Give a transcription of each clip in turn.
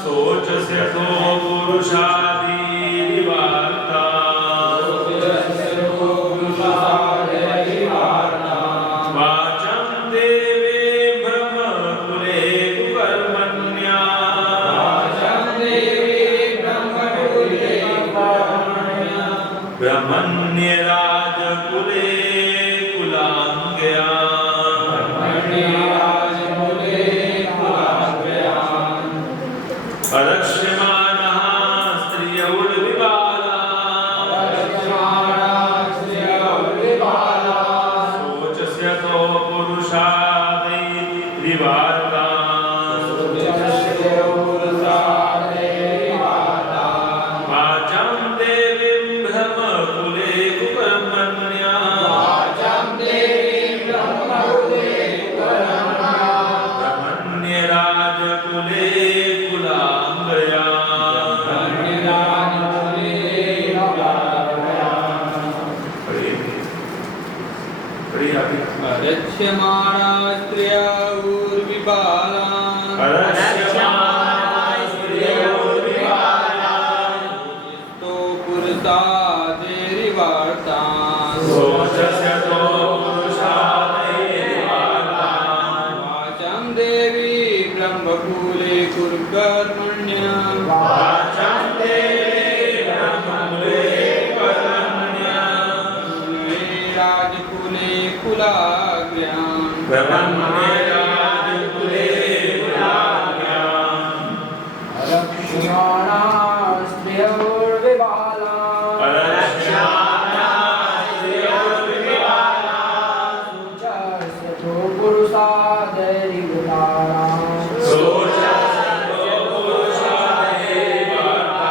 सोचस्य तो पुरुषादिवार्ता वाचं देवे ब्रह्मकुले कुकर्मण्या ब्रह्मण्य राजकुले कुलांग्या अरक्ष्यमाणः स्त्रियौर्विबाला शोचस्य तो पुरुषादैर्विवार्ता वाचं देवीं ब्रह्मकुले कुकर्मण्या ब्रह्मण्य राजकुले रक्ष्यमाणा स्त्रियौर्विबाला तो पुरुषादैर्विवार्ता शोचस्य तो पुरुषादैर्विवार्ता वाचं देवी ब्रह्मकुले कुकर्मण्या वाचं देवी ब्रह्मकुले कुकर्मण्या राजकुले कुलाग्र्यां ब्रह्मण्य राजकुले कुलाग्र्याम् रक्ष्यमाणा स्त्रियौर्विबाला अरक्ष्यमाणा स्त्रियौर्विबाला शोचस्य तो पुरुषादैर्विबाला शोचस्य तो पुरुषादैर्विबाला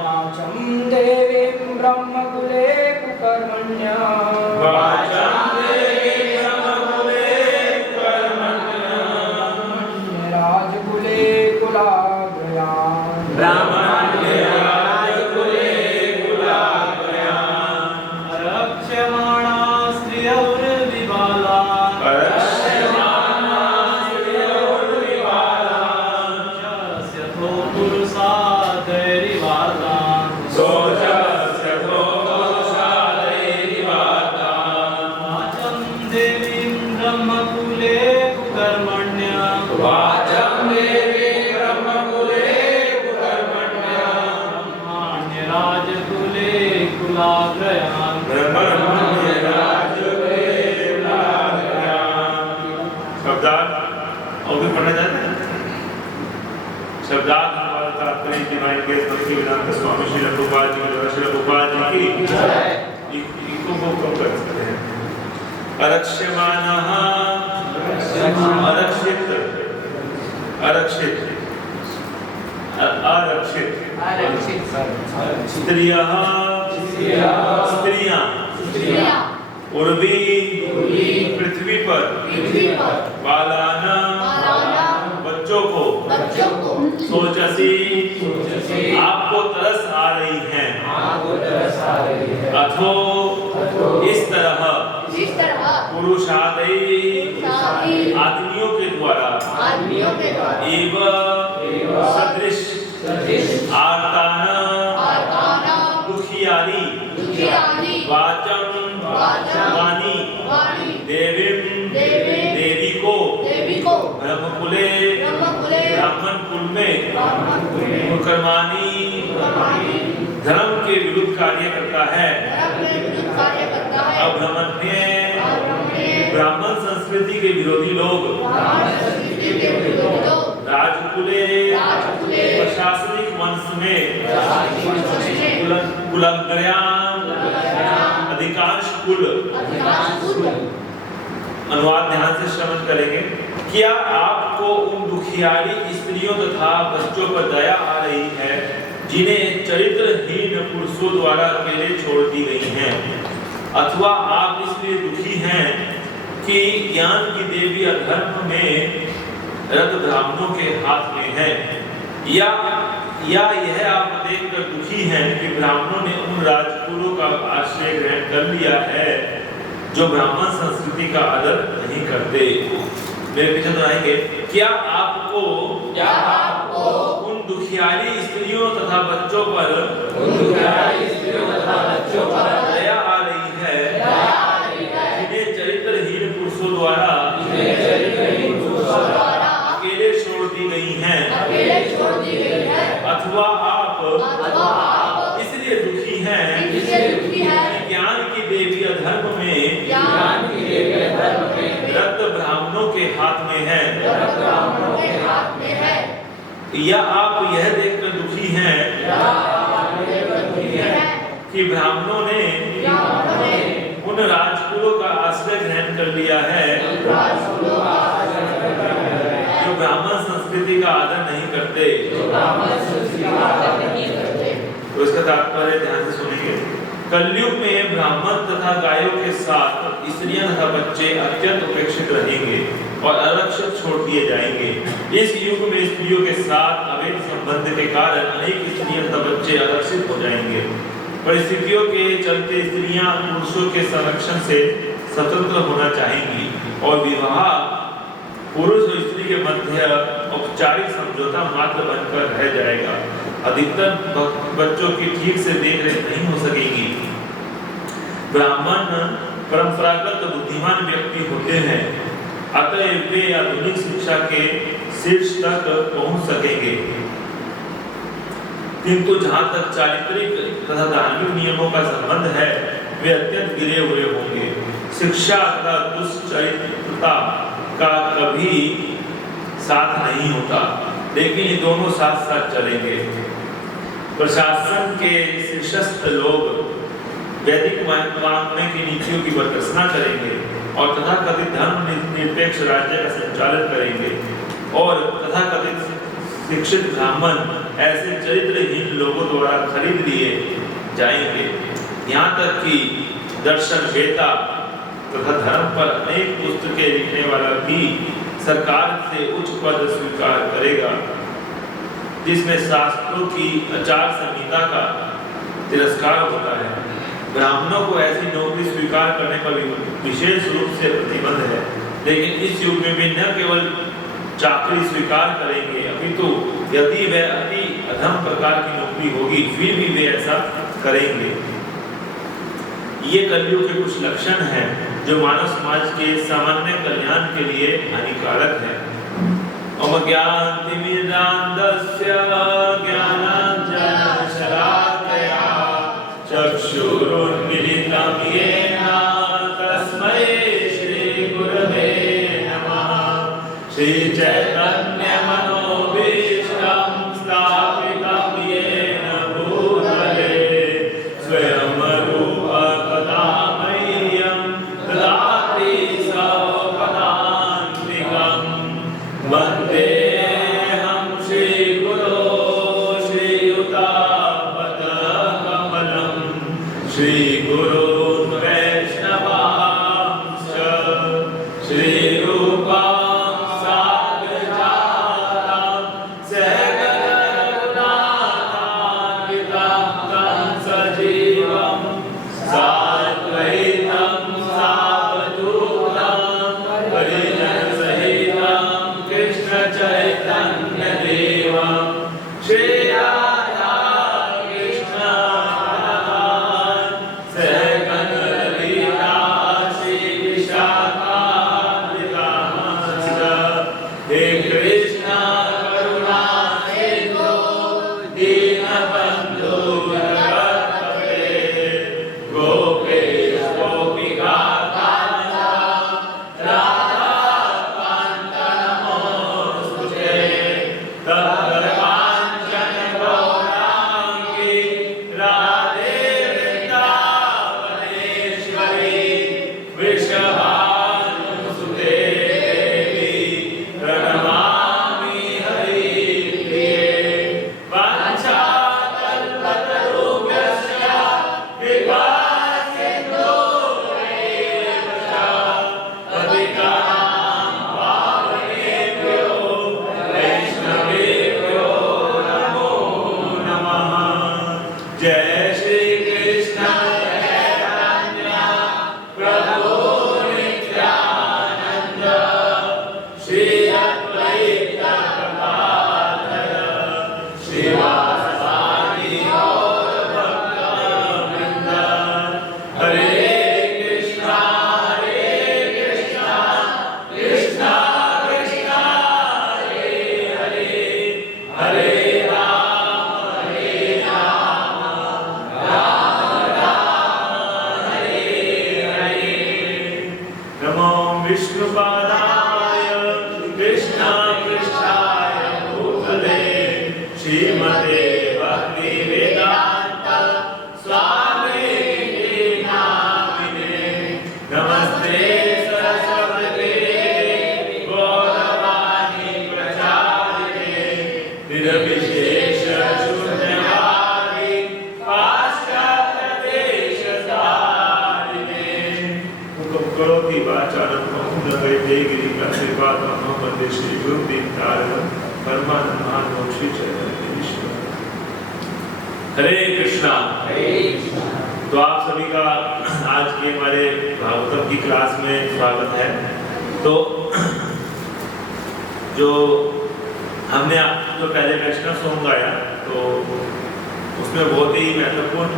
वाचं देवीं ब्रह्मकुले कुकर्मण्या वाचं देवी ब्रह्मकुले कुकर्मण्या राजकुले कुलाग्र्यां ब्राह्मण्य राजकुले कुलाग्र्याम् रक्ष्यमाणा स्त्रियौर्विबाला अरक्ष्यमाणा स्त्रियौर्विबाला शोचस्य तो पुरुषादैर्विवार्ता शोचस्य तो पुरुषादैर्विवार्ता वाचं देवीं ब्रह्मकुले कुकर्मण्या वाचं देवी ब्रह्मकुले कुकर्मण्या ब्रह्मण्य राजकुले कुलाग्र्यां ब्रह्मण्य राजकुले कुलाग्र्याम्। शब्दार्थ और भी पढ़ना चाहते हैं? शब्दार्थ हमारा तात्पर्य डिवाइन केस भक्ति वेदांत स्वामी श्री प्रभुपाद जी श्री प्रभुपाद जी की इनको वो कम कर सकते हैं। अरक्ष्यमाणः अरक्षित अरक्षित अरक्षित स्त्रियः स्त्रियां उर्वी पृथ्वी पर बालाना बच्चों को सोचसी आपको तरस आ रही हैं अथो इस तरह पुरुषादि आदमियों के द्वारा एवं सदृश आर्ताना दुखियारी वाचं वाणी देवी को ब्रह्मकुले ब्राह्मण कुल में कुकर्माणी धर्म के विरुद्ध कार्य करता है अब्रह्मण्य ब्राह्मण संस्कृति के विरोधी लोग राजकुले प्रशासनिक वंश में कुलाग्र्यां अधिकांश कुल अनुवाद ध्यान से श्रवण करेंगे। क्या आपको उन दुखियारी स्त्रियों तथा बच्चों पर दया आ रही है जिन्हें चरित्रहीन पुरुषों द्वारा अकेले छोड़ दी गई हैं? अथवा आप इसलिए दुखी हैं कि ज्ञान की देवी अधर्म में रत ब्राह्मणों के हाथ में है, या यह आप देखकर दुखी हैं कि ब्राह्मणों ने उन राजकुलों का आश्रय ग्रहण कर लिया है जो ब्राह्मण संस्कृति का आदर नहीं करते। मेरे पीछे तो आएंगे। क्या आपको उन दुखियारी स्त्रियों तथा बच्चों पर दया आ रही है जिन्हें चरित्रहीन पुरुषों द्वारा अकेले छोड़ दी गई हैं, अथवा आप इसलिए दुखी हैं कि ज्ञान की देवी अधर्म में रक्त ब्राह्मणों के हाथ में है, या आप यह देखकर दुखी हैं कि ब्राह्मणों ने उन राजकुलों का आश्रय ग्रहण कर लिया है जो ब्राह्मण संस्कृति का आदर नहीं करते। तो इसका तात्पर्य ध्यान से सुनिए। कलयुग में ब्राह्मण तथा गायों के साथ स्त्रियां तथा बच्चे अत्यंत उपेक्षित रहेंगे और आरक्षित छोड़ दिए जाएंगे। इस युग में स्त्रियों के साथ अवैध संबंध के कारण अनेक स्त्रियां तथा बच्चे आरक्षित हो जाएंगे। परिस्थितियों के चलते स्त्रियां पुरुषों के संरक्षण से स्वतंत्र होना चाहेंगी और विवाह पुरुष और स्त्री के मध्य औपचारिक समझौता मात्र बनकर रह जाएगा। अधिकतर बच्चों की ठीक से देखरेख नहीं हो सकेगी। ब्राह्मण परंपरागत बुद्धिमान व्यक्ति होते हैं, अतः वे आधुनिक शिक्षा के शीर्ष तक पहुंच सकेंगे, किंतु जहां तक चारित्रिक तथा धार्मिक नियमों का संबंध है वे अत्यंत गिरे हुए होंगे। शिक्षा तथा दुष्चरित्रता का कभी साथ नहीं होता, लेकिन ये दोनों साथ साथ चलेंगे। प्रशासन के शीर्षस्थ लोग वैदिक वांग्मय की नीतियों की बरकसना करेंगे और तथाकथित धर्म निरपेक्ष राज्य का संचालन करेंगे, और तथाकथित शिक्षित ब्राह्मण ऐसे चरित्रहीन लोगों द्वारा खरीद लिए जाएंगे। यहाँ तक कि दर्शन वेता तथा धर्म पर अनेक पुस्तकें लिखने वाला भी सरकार से उच्च पद स्वीकार करेगा, जिसमें शास्त्रों की आचार संहिता का तिरस्कार होता है। ब्राह्मणों को ऐसी नौकरी स्वीकार करने पर विशेष रूप से प्रतिबंध है, लेकिन इस युग में भी न केवल चाकरी स्वीकार करेंगे, अपितु यदि वह अति अधम प्रकार की नौकरी होगी फिर भी वे ऐसा करेंगे। ये कलयुग के कुछ लक्षण हैं जो मानव समाज के सामान्य कल्याण के लिए हानिकारक है। ओम ज्ञानतिमिरान्धस्य ज्ञानाञ्जनशलाकया चक्षुरुन्मीलितं येन तस्मै श्रीगुरवे नमः। श्रीचैतन्यमनोभीष्टं स्थापितं येन भूतले स्वयं रूपा कदा मह्यं ददाति स्वपदान्तिकं। वन्देऽहं श्रीगुरो श्रीयुतापदकमलं श्रीगुरून् वैष्णवांश्च श्रीरूपां साग्रजातं सहगणरघुनाथान्वितं तं सजीवं साद्वैतं सावधूतं परिजनसहितं कृष्णचैतन्यदेवं श्रीमते भक्ति वेदांत स्वामी नामिने नमस्ते सरस्वती गौरवाणी प्रचारिणे निर्विशेष शून्यवादी पाश्चात्य देश सारिणे हुक्म करोति वाचालं नमोते गिरि कृपात् मम वन्दे श्री गुरुदीनतारं परमानंद श्री चैतन्य ईश्वर। हरे कृष्णा। तो आप सभी का आज के हमारे भागवतम की क्लास में स्वागत है। तो जो हमने जो पहले वैष्णव सॉन्ग गाया तो उसमें बहुत ही महत्वपूर्ण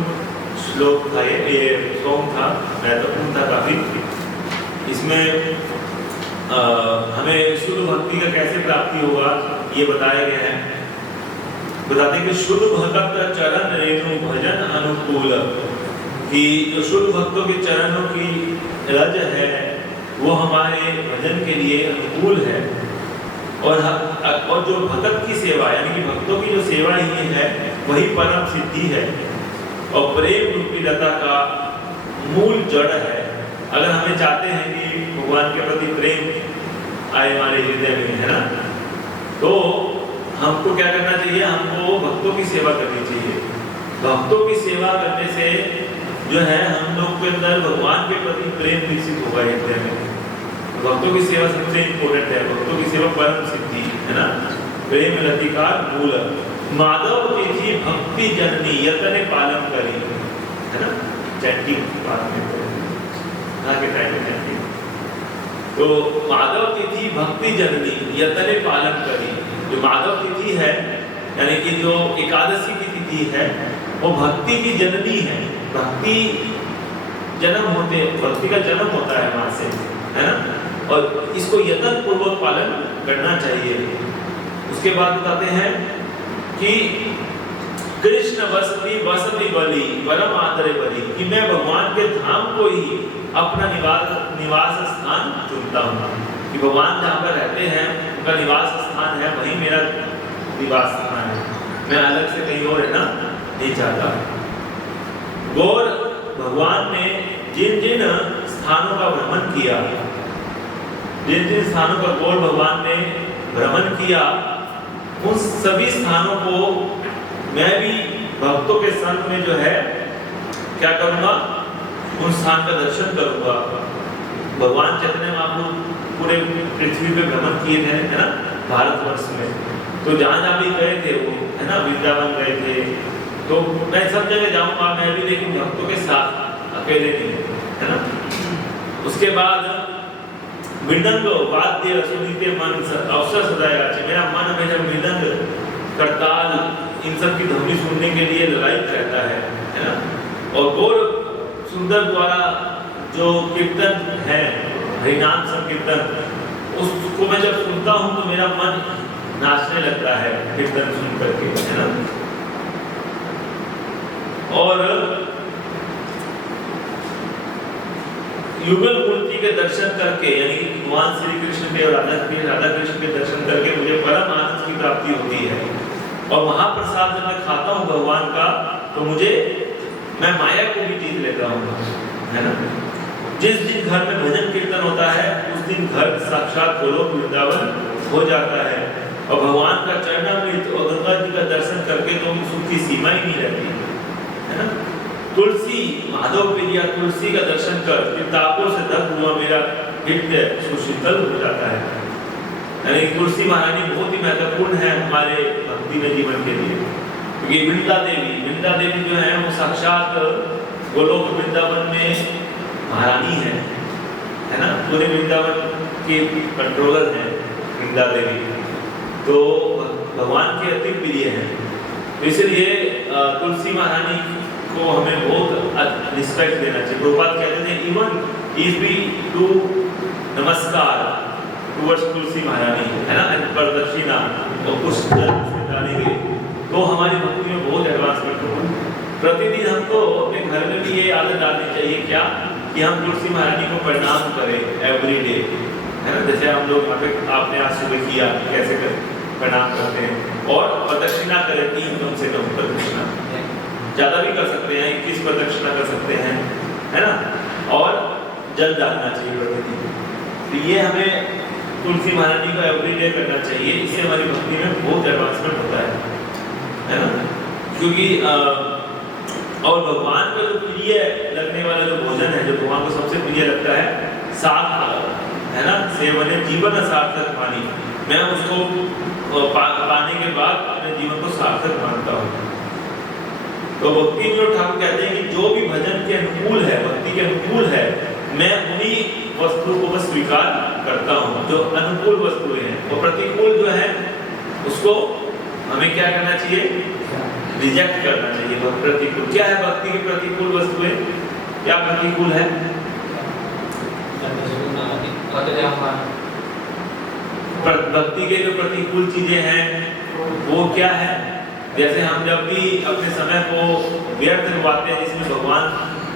श्लोक था, ये सॉन्ग था, महत्वपूर्ण था काफी। इसमें हमें शुद्ध भक्ति का कैसे प्राप्ति होगा ये बताया गया है। बताते हैं कि शुद्ध भक्त चरण रेणु भजन अनुकूल, कि जो शुद्ध भक्तों के चरणों की रज है वो हमारे भजन के लिए अनुकूल है। और जो भक्त की सेवा यानी कि भक्तों की जो सेवा ही है वही परम सिद्धि है और प्रेम रूपी लता का मूल जड़ है। अगर हमें चाहते हैं कि भगवान के प्रति प्रेम आए हमारे हृदय में, है ना, तो हमको क्या करना चाहिए? हमको भक्तों की सेवा करनी चाहिए। भक्तों की सेवा करने से जो है हम लोग के अंदर भगवान के प्रति प्रेम विकसित होगा हृदय में। भक्तों की सेवा सबसे इम्पोर्टेंट है। भक्तों की सेवा परम सिद्धि है ना, प्रेम लतिका मूल। माधव तिथि भक्ति जननी यतने पालन करी, है ना, चैंटिंग बाद में के टाइम में चैंटिंग। तो माधव तिथि भक्ति जननी यतने पालन करी। जो माधव तिथि है यानी कि जो एकादशी की तिथि है वो भक्ति की जननी है। भक्ति जन्म होते, भक्ति का जन्म होता है वहां से, है ना, और इसको यत्न पूर्वक पालन करना चाहिए। उसके बाद बताते हैं कि कृष्ण वसति वसति बलि परम आदरे बलि, कि मैं भगवान के धाम को ही अपना निवास स्थान चुनता हूँ। कि भगवान जहाँ पर रहते हैं उनका निवास स्थान है, वही मेरा निवास स्थान है। मैं अलग से कहीं और रहना नहीं चाहता। गौर भगवान ने जिन जिन स्थानों का भ्रमण किया, जिन जिन स्थानों का गौर भगवान ने भ्रमण किया, उन सभी स्थानों को मैं भी भक्तों के संग में जो है क्या करूँगा? उन स्थान का दर्शन करूँगा। भगवान चैतन्य महाप्रभु पूरे पृथ्वी पे भ्रमण किए थे, है ना, भारतवर्ष में। तो जहाँ जहाँ भी गए थे वो, है ना, वृंदावन गए थे। तो मैं सब जगह जाऊँगा मैं भी, लेकिन भक्तों के साथ, अकेले नहीं, है ना। उसके बाद मृदंग वाद्य सुनीते मन अवसर सदाएगा। मेरा मन में जब मृदंग करताल इन सब की ध्वनि सुनने के लिए ललायित रहता है ना। और गौर सुंदर द्वारा जो कीर्तन है, हरिनाम संकीर्तन, उसको मैं जब सुनता हूँ तो मेरा मन नाचने लगता है कीर्तन सुन करके, है ना। और युगल मूर्ति के दर्शन करके, यानी भगवान श्री कृष्ण के और राधा कृष्ण के दर्शन करके मुझे परम आनंद की प्राप्ति होती है। और महाप्रसाद जब मैं खाता हूँ भगवान का तो मैं माया को भी जीत लेता हूँ, है ना। जिस दिन घर में भजन कीर्तन होता है उस दिन घर साक्षात गोलोक वृंदावन हो जाता है। और भगवान का चरणामृत और गंगा जी का दर्शन करके तो सुख की सीमा ही नहीं रहती, है ना। तुलसी माधव प्रिया तुलसी का दर्शन कर तापों से दग्ध हुआ मेरा हृदय सुशीतल हो जाता है। यानी तुलसी महारानी बहुत ही महत्वपूर्ण है हमारे भक्ति में जीवन के लिए। क्योंकि वृंदा देवी जो है वो साक्षात गोलोक वृंदावन में महारानी है ना। पूरे वृंदावन के कंट्रोलर है वृंदा देवी, तो भगवान के अति प्रिय है। तो इसलिए तुलसी महारानी को हमें बहुत रिस्पेक्ट देना चाहिए। प्रभुपाद कहते थे इवन इफ वी डू नमस्कार टुवर्ड्स तुलसी महारानी, है ना, प्रदक्षिणा और कुछ डालेंगे तो हमारी भक्ति में बहुत एडवांसमेंट होगा। प्रतिदिन हमको अपने घर में भी ये आदत डालनी चाहिए क्या कि हम तुलसी महारानी को प्रणाम करें एवरी डे, है ना। जैसे हम लोग आपने आज सुबह किया, कैसे करें, प्रणाम करते हैं। और प्रदक्षिणा करें 3 कम से कम प्रदक्षिणा, ज़्यादा भी कर सकते हैं, 21 प्रदक्षिणा कर सकते हैं, है ना। और जल डालना चाहिए प्रतिदिन। तो ये हमें तुलसी महारानी का एवरीडे करना चाहिए। इससे हमारी भक्ति में बहुत एडवांसमेंट होता है ना। क्योंकि और भगवान को जो प्रिय लगने वाला जो भोजन है, जो भगवान को सबसे प्रिय लगता है, साथ है ना, सेवने जीवन सार्थक मानी। मैं उसको पाने के बाद अपने जीवन को सार्थक मानता हूँ। तो भक्ति में ठाकुर कहते हैं कि जो भी भजन के अनुकूल है, भक्ति के अनुकूल है, मैं उन्हीं वस्तु को बस स्वीकार करता हूँ जो अनुकूल वस्तुएं हैं। और प्रतिकूल जो है उसको हमें क्या करना चाहिए, रिजेक्ट करना चाहिए। प्रतिकूल क्या है, भक्ति की प्रतिकूल वस्तुएं क्या प्रतिकूल है? भक्ति के जो प्रतिकूल चीजें हैं वो क्या है? जैसे हम जब भी अपने समय को व्यर्थ करवाते हैं, जिसमें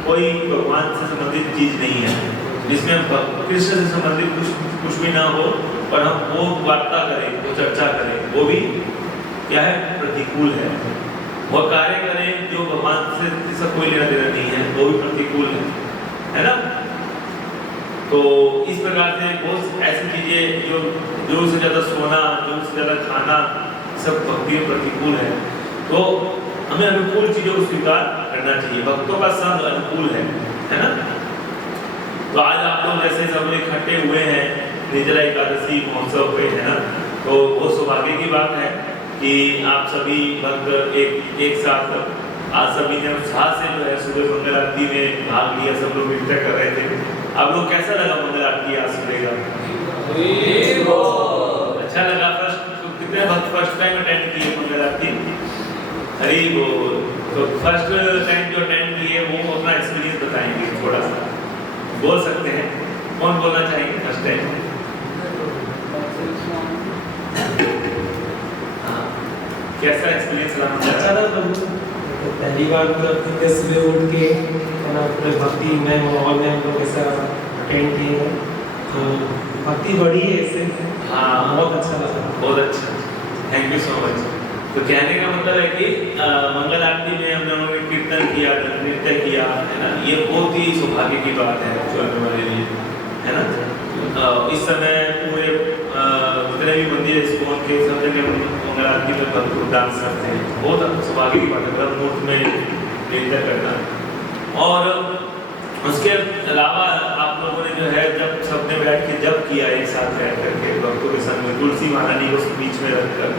कोई भगवान से संबंधित चीज नहीं है, जिसमें कृष्ण से संबंधित कुछ भी ना हो, और हम वो वार्ता करें, वो चर्चा करें, वो भी क्या है, प्रतिकूल है। वो कार्य करें जो भगवान से कोई लेना देना नहीं है, वो भी प्रतिकूल है ना। तो इस प्रकार से बहुत ऐसी चीजें जो जरूर से ज्यादा सोना, जरूर से ज्यादा खाना, सब भक्ति में प्रतिकूल है। तो हमें अनुकूल चीजों को स्वीकार करना चाहिए। भक्तों का संग अनुकूल है ना। तो आज आप लोग जैसे सब लोग इकट्ठे हुए हैं, निर्जला एकादशी महोत्सव पे, है ना। तो बहुत सौभाग्य की बात है कि आप सभी भक्त एक साथ आज सभी ने उत्साह से जो है सुबह मंगल आरती में भाग लिया। सब लोग नृत्य कर रहे थे। आप लोग कैसा लगा मंगल आरती आज सुबह का? अच्छा लगा। कितने भक्त फर्स्ट टाइम अटेंड किए मंगल आरती? हरी बोल। तो फर्स्ट टाइम जो अटेंड किए वो अपना एक्सपीरियंस बताएंगे, थोड़ा सा बोल सकते हैं। कौन बोलना चाहेंगे फर्स्ट टाइम? हाँ, कैसा एक्सपीरियंस रहा? अच्छा था प्रभु। पहली बार मतलब सुबह उठ के पूरे भक्ति में माहौल में हम लोग ऐसा अटेंड किए हैं, तो भक्ति बढ़ी है इससे। हाँ, बहुत अच्छा लगा। बहुत अच्छा, थैंक यू सो मच। तो कहने का मतलब है कि मंगल आरती में हम लोगों ने कीर्तन किया, नृत्य किया, है ना। ये बहुत ही सौभाग्य की बात है जो हमारे लिए, है ना। इस समय पूरे जितने भी मंदिर इस्कॉन के सब जगह मंगल आरती में भरपूर डांस करते हैं। बहुत सौभाग्य की बात है ब्रह्ममुहूर्त में नृत्य करना। और उसके अलावा आप लोगों ने जो है जब सबने बैठ के जब किया एक साथ बैठ करके भक्तों के संग में, तुलसी महारानी को बीच में रखकर,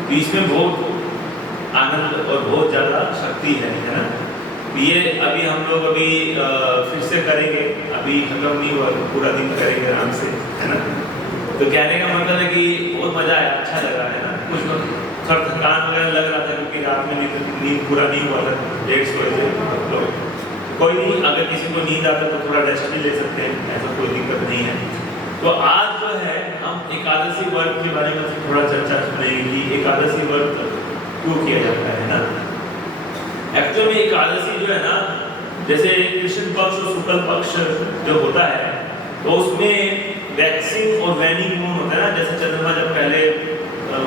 तो इसमें बहुत आनंद और बहुत ज़्यादा शक्ति है ना। ये अभी हम लोग फिर से करेंगे, अभी खत्म नहीं हुआ, पूरा दिन करेंगे आराम से, है ना। तो कहने का मतलब है कि बहुत मज़ा आया, अच्छा लगा, है ना। कुछ थोड़ा थकान वगैरह लग रहा था क्योंकि रात में नींद पूरा नहीं हुआ था, 1:30 बजे। कोई नहीं, अगर किसी को नींद आता तो थोड़ा रेस्ट भी ले सकते हैं, ऐसा कोई दिक्कत नहीं है। तो आज जो है हम एकादशी व्रत के बारे में थोड़ा चर्चा सुनेंगे कि एकादशी व्रत क्यों किया जाता है ना। एक्चुअली एकादशी जो है ना, जैसे कृष्ण पक्ष और शुक्ल पक्ष जो होता है, तो उसमें वैक्सिंग और वैनिंग मून होता है ना। जैसे चंद्रमा जब पहले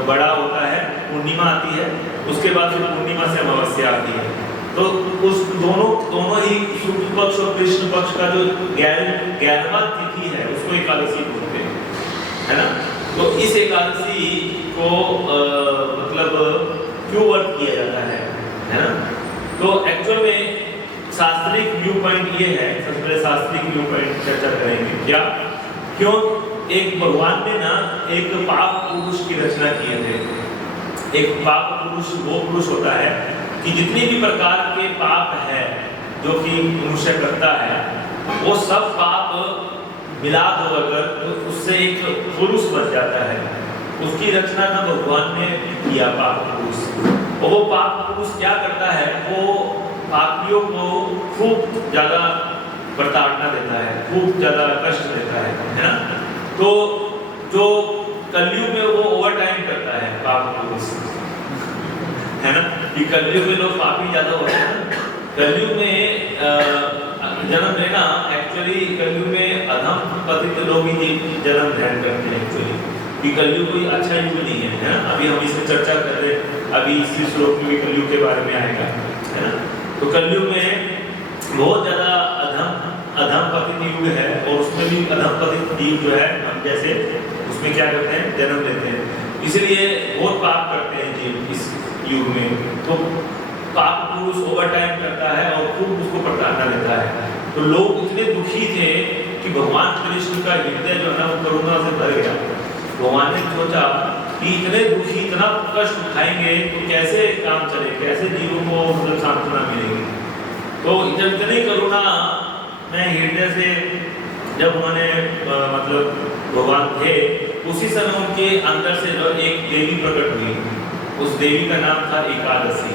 बड़ा होता है, पूर्णिमा आती है, उसके बाद फिर पूर्णिमा से अमावस्या आती है। तो उस दोनों ही शुक्ल पक्ष और कृष्ण पक्ष का जो 11वां तिथि है उसको एकादशी बोलते हैं, है ना। तो इस एकादशी को मतलब क्यों व्रत किया जाता है ना। तो एक्चुअल में शास्त्रिक व्यू पॉइंट ये है, सबसे पहले शास्त्रिक व्यू पॉइंट चर्चा करेंगे। क्या, क्यों एक भगवान ने ना एक पाप पुरुष की रचना किए थे। एक पाप पुरुष वो पुरुष होता है कि जितनी भी प्रकार के पाप है जो कि मनुष्य करता है, वो सब पाप मिला दो अगर, तो उससे एक पुरुष बन जाता है। उसकी रचना ना भगवान ने किया पाप पुरुष। और वो पाप पुरुष क्या करता है, वो पापियों को खूब ज़्यादा प्रताड़ना देता है, खूब ज़्यादा कष्ट देता है ना। तो जो कलयुग में वो ओवर टाइम करता है पाप पुरुष, है ना। कि कलयुग में लोग पापी ज़्यादा होते हैं ना। कलयुग में जन्म लेना, एक्चुअली कलयुग में अधम पतित लोग ही जन्म ग्रहण करते हैं एक्चुअली। कि कलयुग कोई अच्छा युग नहीं है, है ना। अभी हम इसमें चर्चा कर रहे हैं, अभी इसी श्लोक में भी कलयुग के बारे में आएगा, है ना। तो कलयुग में बहुत ज़्यादा अधम युग है, और उसमें भी अधम युग जो है, हम जैसे उसमें क्या करते हैं, जन्म लेते हैं, इसलिए बहुत पाप करते हैं जीव इस युग में। तो पाप पुरुष ओवर टाइम करता है और खूब उसको प्रताड़ना देता है। तो लोग इतने दुखी थे कि भगवान कृष्ण का हृदय जो है ना वो करुणा से भर गया। भगवान ने सोचा कि इतने दुखी, इतना कष्ट उठाएंगे तो कैसे काम चले, कैसे जीवों को मतलब सांत्वना मिलेगी। तो जब इतनी करुणा में हृदय से जब उन्होंने मतलब भगवान थे, उसी समय उनके अंदर से जो एक देवी प्रकट हुई, उस देवी का नाम था एकादशी।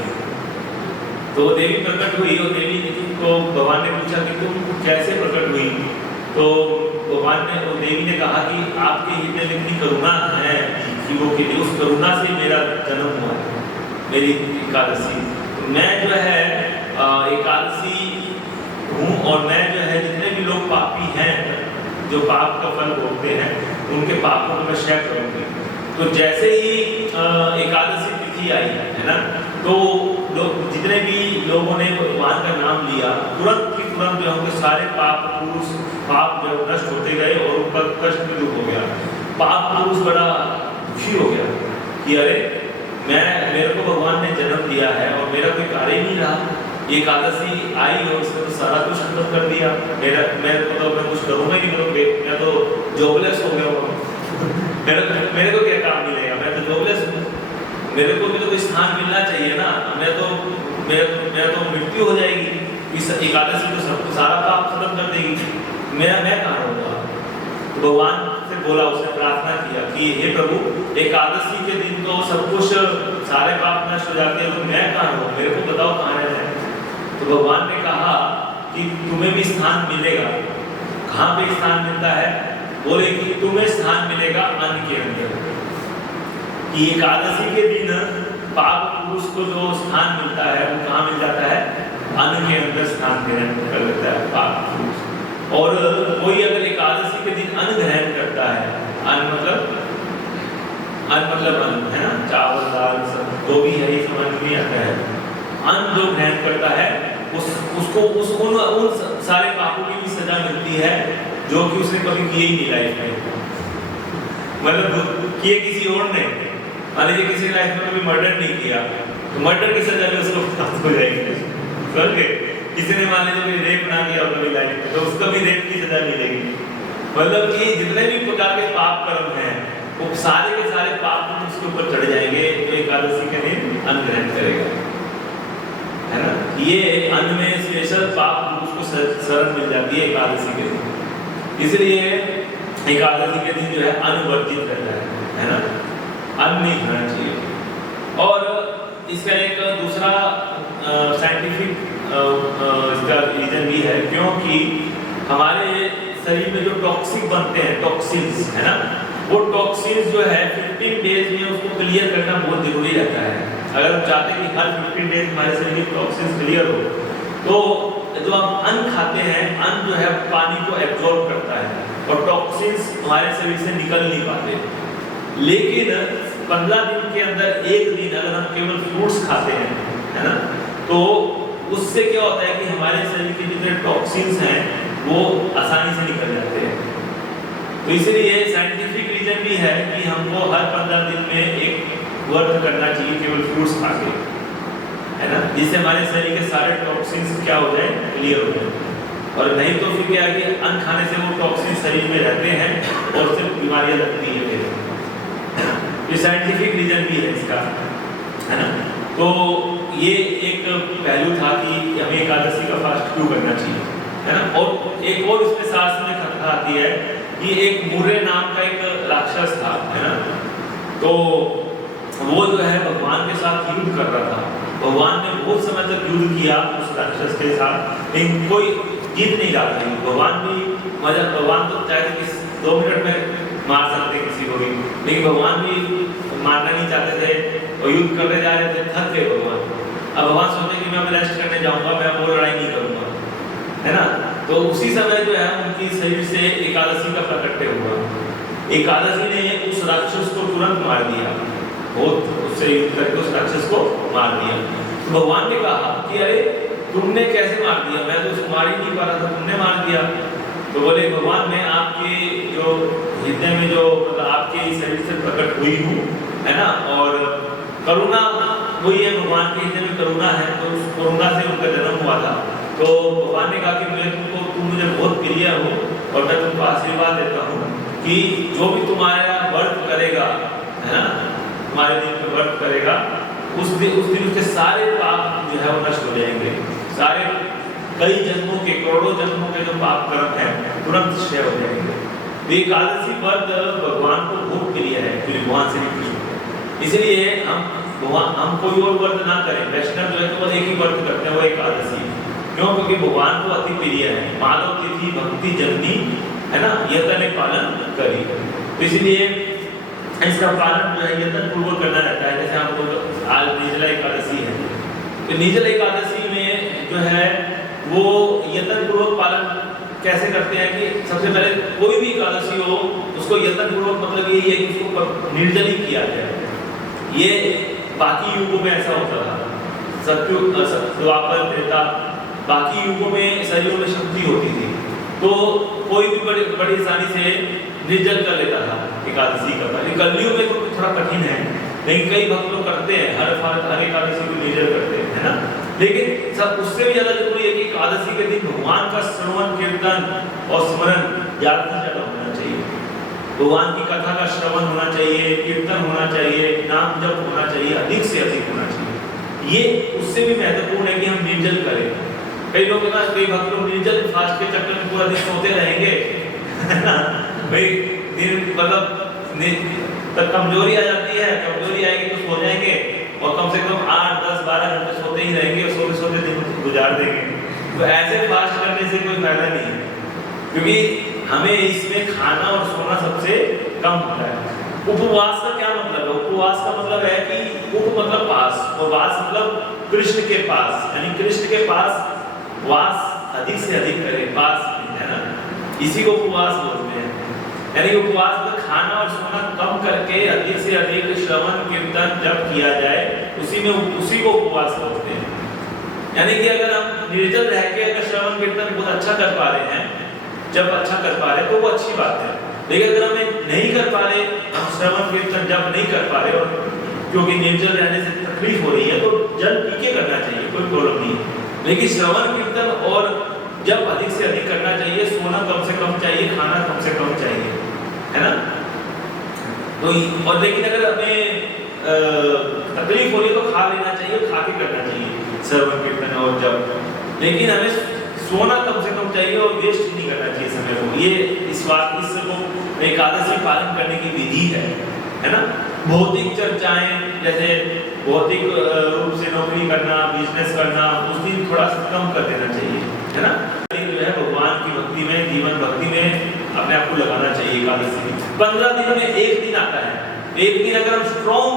तो देवी प्रकट हुई और देवी को भगवान ने पूछा कि तुम कैसे प्रकट हुई। तो भगवान ने, वो देवी ने कहा कि आपके हृदय में इतनी करुणा है जीवों के लिए, उस करुणा से मेरा जन्म हुआ है, मेरी एकादशी। तो मैं जो है एकादशी हूँ, और मैं जो है जितने भी लोग पापी हैं, जो पाप का फल भोगते हैं, उनके पापों को मैं क्षय करूँगी। तो जैसे ही एकादशी तिथि आई, है ना, तो लोग, जितने भी लोगों ने भगवान का नाम लिया, तुरंत की तुरंत जो उनके सारे पाप पुरुष पाप जो नष्ट होते गए और उनका कष्ट भी दूर हो गया। पाप पुरुष बड़ा दुखी हो गया कि अरे मेरे को भगवान ने जन्म दिया है और मेरा कोई कार्य नहीं रहा, एकादशी आई और उसने तो सारा कुछ खत्म कर दिया, मैं कुछ करूँगा ही नहीं, मैं तो जॉबलेस हो गया हूँ, मेरे को क्या काम मिलेगा, मैं तो जॉबलेस हूँ, मेरे को भी तो कोई स्थान मिलना चाहिए ना, मेरा तो मृत्यु हो जाएगी, इस एकादशी तो सब सारा पाप खत्म कर देगी, मैं कहाँ रहूँगा। तो भगवान से बोला, उसने प्रार्थना किया कि हे प्रभु, एकादशी के दिन तो सब कुछ सारे पाप नष्ट हो जाते हैं, तो मैं कहाँ रहूँ, मेरे को बताओ कहाँ रहना है। तो भगवान ने कहा कि तुम्हें भी स्थान मिलेगा। कहाँ पे स्थान मिलता है? बोले कि तुम्हें स्थान मिलेगा अन्न के अंदर। कि एकादशी के दिन पाप पुरुष को जो स्थान मिलता है वो कहाँ मिल जाता है? अन्न के अंदर स्थान ग्रहण कर लेता है पाप पुरुष। और कोई अगर एकादशी के दिन अन्न ग्रहण करता है, अन्न मतलब अन्न है ना, चावल दाल सब जो भी है, ये समझ नहीं आता है। अन्न जो ग्रहण करता है उसको उन सारे पापों की भी सजा मिलती है जो कि उसने कभी किए ही नहीं लाइफ में, मतलब किए किसी और ने। मान लीजिए किसी लाइफ में कभी मर्डर नहीं किया तो मर्डर की सजा भी उसको प्राप्त हो जाएगी, समझ गए। किसी ने मान लीजिए कोई रेप ना किया कभी लाइफ में तो उसको भी रेप की सजा मिलेगी। मतलब कि जितने भी प्रकार के पाप कर्म हैं वो सारे के सारे पाप उसके ऊपर चढ़ जाएंगे तो एकादशी के दिन अन्न ग्रहण करेगा, है ना। ये अन्न में स्पेशल पाप उसको शरण मिल जाती है एकादशी के दिन, इसलिए एकादशी के दिन जो है अन्न वर्जित रहता है ना, अन्न नहीं खाना चाहिए। और इसका एक दूसरा साइंटिफिक इसका रीजन भी है, क्योंकि हमारे शरीर में जो टॉक्सिक बनते हैं, टॉक्सिन्स, है ना, वो टॉक्सिन्स जो है 15 डेज में उसको क्लियर करना बहुत जरूरी रहता है। अगर हम चाहते हैं कि हर 15 डेज हमारे शरीर की टॉक्सिन्स क्लियर हो, तो जो हम अन्न खाते हैं, अन्न जो है पानी को एब्जॉर्ब करता है और टॉक्सिन्स हमारे शरीर से निकल नहीं पाते। लेकिन 15 दिन के अंदर एक दिन अगर हम केवल फ्रूट्स खाते हैं, है ना, तो उससे क्या होता है कि हमारे शरीर के जितने टॉक्सिन्स हैं वो आसानी से निकल जाते हैं। तो इसलिए साइंटिफिक रीजन भी है कि हमको हर 15 दिन में एक वर्क करना चाहिए केवल फ्रूट्स खा के, है ना, जिससे हमारे शरीर के सारे टॉक्सिन्स क्या हो जाए, क्लियर हो जाए। और नहीं तो फिर क्या है कि अन्न खाने से वो टॉक्सिन शरीर में रहते हैं और उससे बीमारियां लगती है। ये साइंटिफिक रीजन भी है इसका, है ना। तो ये एक पहलू था कि हमें एकादशी का फास्ट क्यों करना चाहिए, है ना। और एक और इसमें शास्त्र में कथा आती है कि एक मुर्रे नाम का एक राक्षस था, है ना। तो वो जो है भगवान के साथ युद्ध कर रहा था। भगवान ने बहुत समय तक युद्ध किया उस राक्षस के साथ, लेकिन कोई जीत नहीं रहा था। भगवान तो चाहते कि 2 मिनट में मार सकते किसी को भी, लेकिन भगवान भी मारना नहीं चाहते थे और युद्ध करने जा रहे थे, थक गए भगवान। अब भगवान सोचे कि मैं रेस्ट करने जाऊंगा, मैं वो लड़ाई नहीं करूंगा, है ना। तो उसी समय जो है उनकी शरीर से एकादशी का प्रकट्य हुआ। एकादशी ने उस राक्षस को तुरंत मार दिया, बहुत उससे युद्ध करके उस राक्षस को मार दिया। तो भगवान ने कहा कि अरे तुमने कैसे मार दिया, मैं तो उसको मार ही नहीं पा रहा था, तुमने मार दिया। तो बोले भगवान मैं आपके जो हृदय में जो मतलब आपके शरीर से प्रकट हुई हूँ, है ना, और करुणा वही है, भगवान के हृदय में करुणा है, तो उस करुणा से उनका जन्म हुआ था। तो भगवान ने कहा कि तुम मुझे बहुत प्रिय हो और मैं तुमको आशीर्वाद देता हूँ कि जो भी तुम्हारा व्रत करेगा, है ना, तुम्हारे दिन में व्रत करेगा, उस दिन उसके सारे पाप जो है वो नष्ट हो जाएंगे, सारे कई जन्मों के करोड़ों जन्मों के जो पाप कर्म है तुरंत क्षय हो जाएंगे। तो एकादशी व्रत भगवान को बहुत प्रिय है, भगवान श्री कृष्ण। इसलिए हम कोई और व्रत ना करें, वैष्णव जो है तो एक ही व्रत करते हैं, वो एकादशी। क्यों? क्योंकि भगवान को अति प्रिय है। माधव तिथि भक्ति जननी, है ना, यतन पालन करी। तो इसलिए इसका पालन जो है यतन पूर्वक करना रहता है। जैसे हम लोग आज निर्जला एकादशी है, तो निर्जला एकादशी में जो है वो यतन पूर्वक पालन कैसे करते हैं कि सबसे पहले कोई भी एकादशी हो उसको यतन पूर्वक मतलब यही है कि उसको निर्जल ही किया जाए। ये बाकी युगों में ऐसा होता था, सतयुग, द्वापर, त्रेता, बाकी युगों में शरीरों में शक्ति होती थी तो कोई भी बड़ी आसानी से निर्जल कर लेता था एकादशी का। कलयुग में तो थोड़ा कठिन है, लेकिन कई भक्त लोग करते हैं, हर एकादशी को निर्जल करते हैं, है ना। लेकिन सब उससे भी ज्यादा जरूरी है कि एकादशी के दिन भगवान का श्रवण कीर्तन और स्मरण ज्यादा से ज्यादा होना चाहिए। भगवान की कथा का श्रवण होना चाहिए, कीर्तन होना चाहिए, नाम जप होना चाहिए, अधिक से अधिक होना चाहिए। ये उससे भी महत्वपूर्ण है कि हम निर्जल करें। कई लोग ना, कई भक्त लोग निर्जल फास्ट के चक्कर में पूरा दिन सोते रहेंगे, है ना भाई, दिन मतलब तब कमजोरी आ जाती है, कमजोरी आएगी तो सो जाएंगे और कम से कम 8, 10, 12 घंटे सोते ही रहेंगे और सोते सोते दिन गुजार देंगे। तो ऐसे फास्ट करने से कोई फायदा नहीं है, क्योंकि हमें इसमें खाना और सोना सबसे कम होता है। उपवास का क्या मतलब है? उपवास का मतलब है कि उप मतलब पास और वास मतलब कृष्ण के पास, यानी कृष्ण के पास वास अधिक से अधिक करें, पास, है ना, इसी को उपवास बोलते हैं। यानी उपवास में खाना और सोना कम करके अधिक से अधिक श्रवण कीर्तन जब किया जाए उसी को उपवास बोलते हैं। यानी कि अगर हम निर्जल रह के अगर श्रवण कीर्तन बहुत अच्छा कर पा रहे हैं, जब अच्छा कर पा रहे तो वो अच्छी बात है। लेकिन अगर हमें नहीं कर पा रहे, हम श्रवण कीर्तन जब नहीं कर पा रहे और क्योंकि निर्जल रहने से तकलीफ हो रही है, तो जल पी के करना चाहिए, कोई प्रॉब्लम नहीं है। लेकिन श्रवण कीर्तन और जब अधिक से अधिक करना चाहिए, सोना कम से कम चाहिए, खाना कम से कम चाहिए, है ना। तो और लेकिन अगर हमें तकलीफ हो रही है तो खा लेना चाहिए, खा के करना चाहिए श्रवण कीर्तन और जब। लेकिन हमें सोना कम से कम चाहिए और वेस्ट नहीं करना चाहिए समय को। ये इस को एकादशी पालन करने की विधि है ना। भौतिक चर्चाएं, जैसे भौतिक रूप से नौकरी करना, बिजनेस करना, उस दिन थोड़ा सा कम कर देना चाहिए, है ना। जो है भगवान की भक्ति में, जीवन भक्ति में अपने आप को लगाना चाहिए। एकादशी 15 दिन में एक दिन आता है। एक दिन अगर हम स्ट्रॉन्ग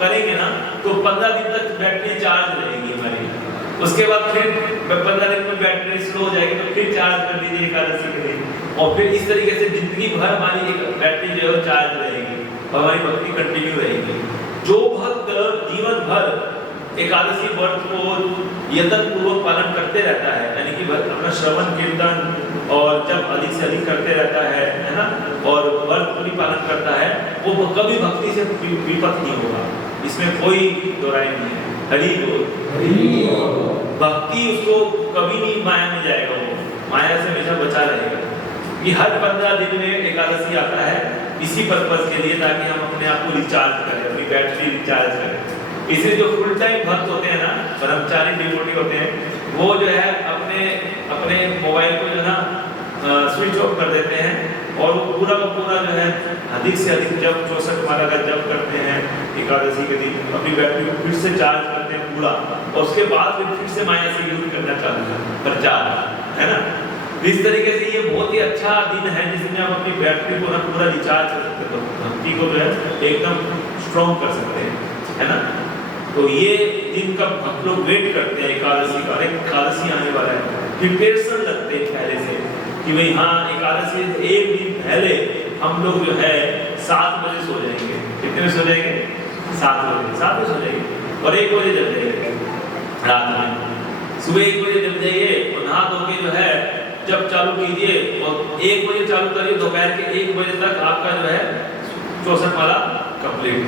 करेंगे ना तो 15 दिन तक बैटरी चार्ज रहेगी हमारी। उसके बाद फिर 15 दिन में बैटरी स्लो हो जाएगी तो फिर चार्ज कर लीजिए एकादशी के दिन, और फिर इस तरीके से जिंदगी भर हमारी बैटरी जो है चार्ज रहेगी और हमारी भक्ति कंटिन्यू रहेगी। जो भक्त जीवन भर एकादशी व्रत को यतन पूर्वक पालन करते रहता है, यानी कि अपना श्रवण कीर्तन और जब अधिक से अधिक करते रहता है ना, और व्रत को भी पालन करता है, वो कभी भक्ति से विपत नहीं होगा, इसमें कोई दोराई नहीं है। हरि बोल। भक्ति उसको कभी नहीं माया में जाएगा, वो माया से हमेशा बचा रहेगा। ये हर 15 दिन में एकादशी आता है इसी पर्पस के लिए, ताकि हम अपने आप को रिचार्ज करें, अपनी बैटरी रिचार्ज करें। इसलिए जो फुल टाइम भक्त होते हैं ना, ब्रह्मचारी डिवोटी होते हैं, वो जो है अपने मोबाइल को जो है स्विच ऑफ कर देते हैं और वो पूरा का पूरा जो है अधिक से अधिक जब 64 माला का जप करते हैं एकादशी के दिन, अपनी बैटरी को फिर से चार्ज करते हैं पूरा, और उसके बाद फिर से माया से यूज करना चालू है, प्रचार, है ना। इस तरीके से ये बहुत ही अच्छा दिन है जिसमें आप अपनी बैटरी को ना पूरा रिचार्ज कर सकते हो, भक्ति को जो है एकदम स्ट्रॉन्ग कर सकते हैं, है ना। तो ये दिन का भक्त लोग वेट करते हैं एकादशी का, एकादशी आने वाला है, प्रिपरेशन लगते हैं पहले से कि भाई हाँ एकादशी एक दिन पहले हम लोग जो है 7 बजे सो जाएंगे। कितने बजे सो जाएंगे? 7 बजे सो जाइए और 1 बजे जग जाइए रात में। सुबह 1 बजे जग जाइए और नहा धो के जो है जब चालू कीजिए और 1 बजे चालू करिए, दोपहर के 1 बजे तक आपका जो है 64 वाला कंप्लीट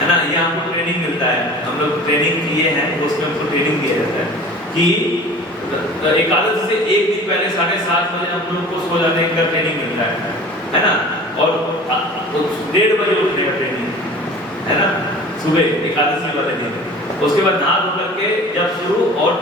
है ना। ये हमको ट्रेनिंग मिलता है, हम लोग ट्रेनिंग किए हैं, उसमें हमको ट्रेनिंग दिया जाता है कि एकादशी से 1 दिन पहले 7:30 बजे हम लोग को सो जाने का ट्रेनिंग मिलता है ना। और 1:30 बजे उठने का ट्रेनिंग है ना सुबह एकादशी वाले दिन। उसके बाद नहा धो करके जब शुरू और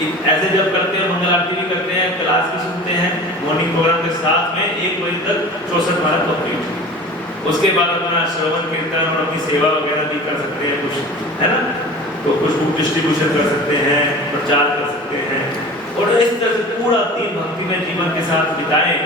ऐसे जब करते हैं, मंगल आरती भी करते हैं, क्लास भी सुनते हैं मॉर्निंग प्रोग्राम के साथ में 1 बजे तक 64 वाला कंप्लीट। उसके बाद अपना श्रवण कीर्तन और अपनी सेवा वगैरह भी कर सकते हैं कुछ, है ना। तो कुछ बुक डिस्ट्रीब्यूशन कर सकते हैं, प्रचार कर सकते हैं और इस तरह से पूरा 3 भक्ति में जीवन के साथ बिताएं,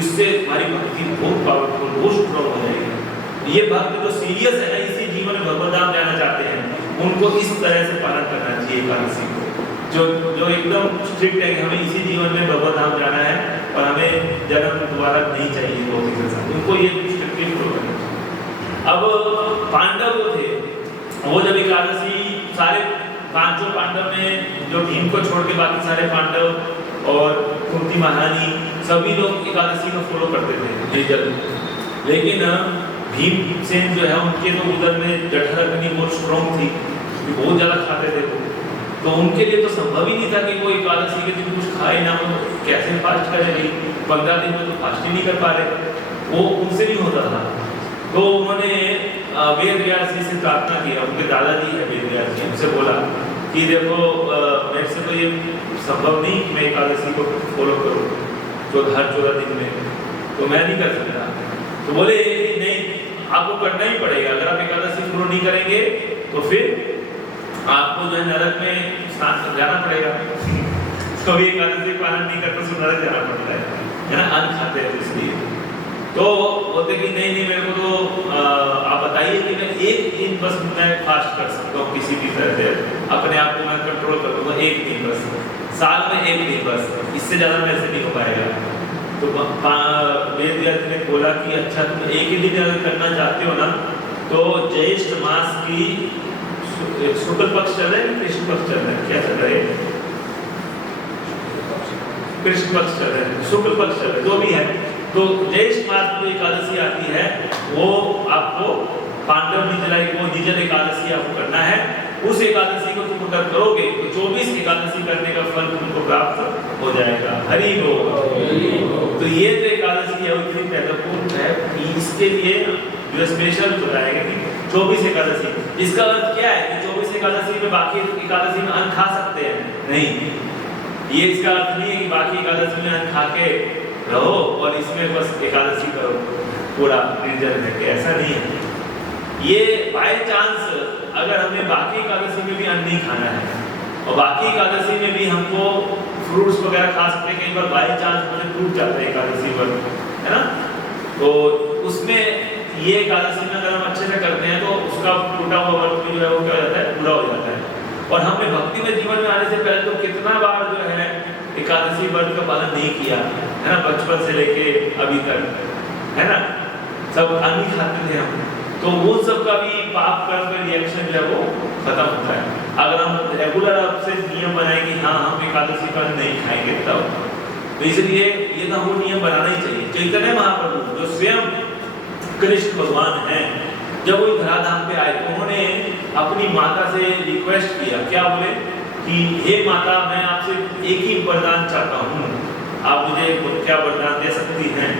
इससे हमारी भक्ति बहुत पावरफुल, बहुत स्ट्रॉन्ग हो जाएगी। ये भक्त जो सीरियस है ना, इसी जीवन में भगवत धाम जाना चाहते हैं, उनको इस तरह से पालन करना चाहिए एकादशी को। जो एकदम स्ट्रिक्ट है कि हमें इसी जीवन में भगवत धाम जाना है और हमें जन्म दोबारा नहीं चाहिए, भौतिक संसार, उनको ये स्ट्रिक्टली फॉलो करना चाहिए। अब पांडव जो थे वो जब एकादशी सारे 5 पांडव में जो भीम को छोड़ के बाकी सारे पांडव और कुंती महारानी सभी लोग एकादशी को फॉलो करते थे, लेकिन भीमसेन जो है उनके तो उधर में जठराग्नि बहुत स्ट्रॉन्ग थी, बहुत ज़्यादा खाते थे वो, तो उनके लिए तो संभव ही नहीं था कि वो एकादशी के दिन कुछ खाए ना, कैसे फास्ट करेंगे। 15 दिन में तो फास्ट ही नहीं कर पा रहे, वो उनसे नहीं होता था। तो उन्होंने वेद व्यास जी से प्रार्थना किया, उनके दादाजी है वेद व्यास जी, उनसे बोला कि देखो मेरे से तो ये संभव नहीं कि मैं एकादशी को फॉलो करूँ जो हर 14 दिन में, तो मैं नहीं कर सकता। तो बोले नहीं, आपको करना ही पड़ेगा, अगर आप एकादशी फॉलो नहीं करेंगे तो फिर आपको जो है नरक में स्नान जाना पड़ेगा। कभी एकादशी पालन नहीं करते तो नरक जाना पड़ता है ना, अन्न खाते हैं इसलिए। तो बोलते कि नहीं मेरे को तो आप बताइए कि मैं 1 दिन बस मैं फास्ट कर सकता हूँ, किसी भी तरह से अपने आप को मैं कंट्रोल कर दूँगा, 1 दिन बस, साल में 1 दिन बस, इससे ज़्यादा मेरे से नहीं हो पाएगा। तो वेद व्यास ने बोला कि अच्छा तुम 1 ही दिन अगर करना चाहते हो ना, तो ज्येष्ठ मास की शुक्ल पक्ष चल रहा है, कृष्ण पक्ष चल रहा है, क्या चल रहा है? कृष्ण पक्ष चल रहा है, शुक्ल पक्ष चल रहा है, जो भी है। तो ज्येष्ठ मास में एकादशी आती है, वो आपको पांडव निजल एकादशी आपको करना है। उस एकादशी को तुम अगर करोगे तो 24 एकादशी करने का फल तुमको प्राप्त हो जाएगा। हरि बोल। तो ये जो एकादशी है वो इतनी महत्वपूर्ण है कि इसके लिए जो स्पेशल बताएगा कि 24 एकादशी, इसका अर्थ क्या है कि 24 एकादशी में बाकी एकादशी में अन्न खा सकते हैं? नहीं, ये इसका अर्थ नहीं है कि बाकी एकादशी में अन्न खा के रहो और इसमें बस एकादशी करो पूरा निर्जल है, कि ऐसा नहीं है। ये बाय चांस अगर हमें बाकी एकादशी में भी अन्न नहीं खाना है और बाकी एकादशी में भी हमको फ्रूट्स वगैरह खा सकते हैं, कई बार बाय चांस मुझे टूट जाता है एकादशी व्रत, है ना, तो उसमें ये एकादशी में अगर हम अच्छे से करते हैं तो उसका टूटा हुआ व्रत जो है वो क्या हो जाता है, पूरा हो जाता है। और हमने भक्ति में जीवन में आने से पहले तो कितना बार जो है एकादशी व्रत का पालन नहीं किया है ना, बचपन से लेके अभी तक, है ना, सब अन्न खाते थे हम, तो वो सब का भी पाप कर्म का रिएक्शन जो है वो खत्म होता है। अगर हम रेगुलर आपसे नियम बनाए कि हाँ हम एकादशी पर नहीं खाएंगे तब, तो इसलिए ये तो हमको नियम बनाना ही चाहिए। चैतन्य महाप्रभु जो स्वयं कृष्ण भगवान हैं, जब वो धराधाम पे आए तो उन्होंने अपनी माता से रिक्वेस्ट किया, क्या बोले कि हे माता, मैं आपसे एक ही वरदान चाहता हूँ, आप मुझे क्या वरदान दे सकती हैं?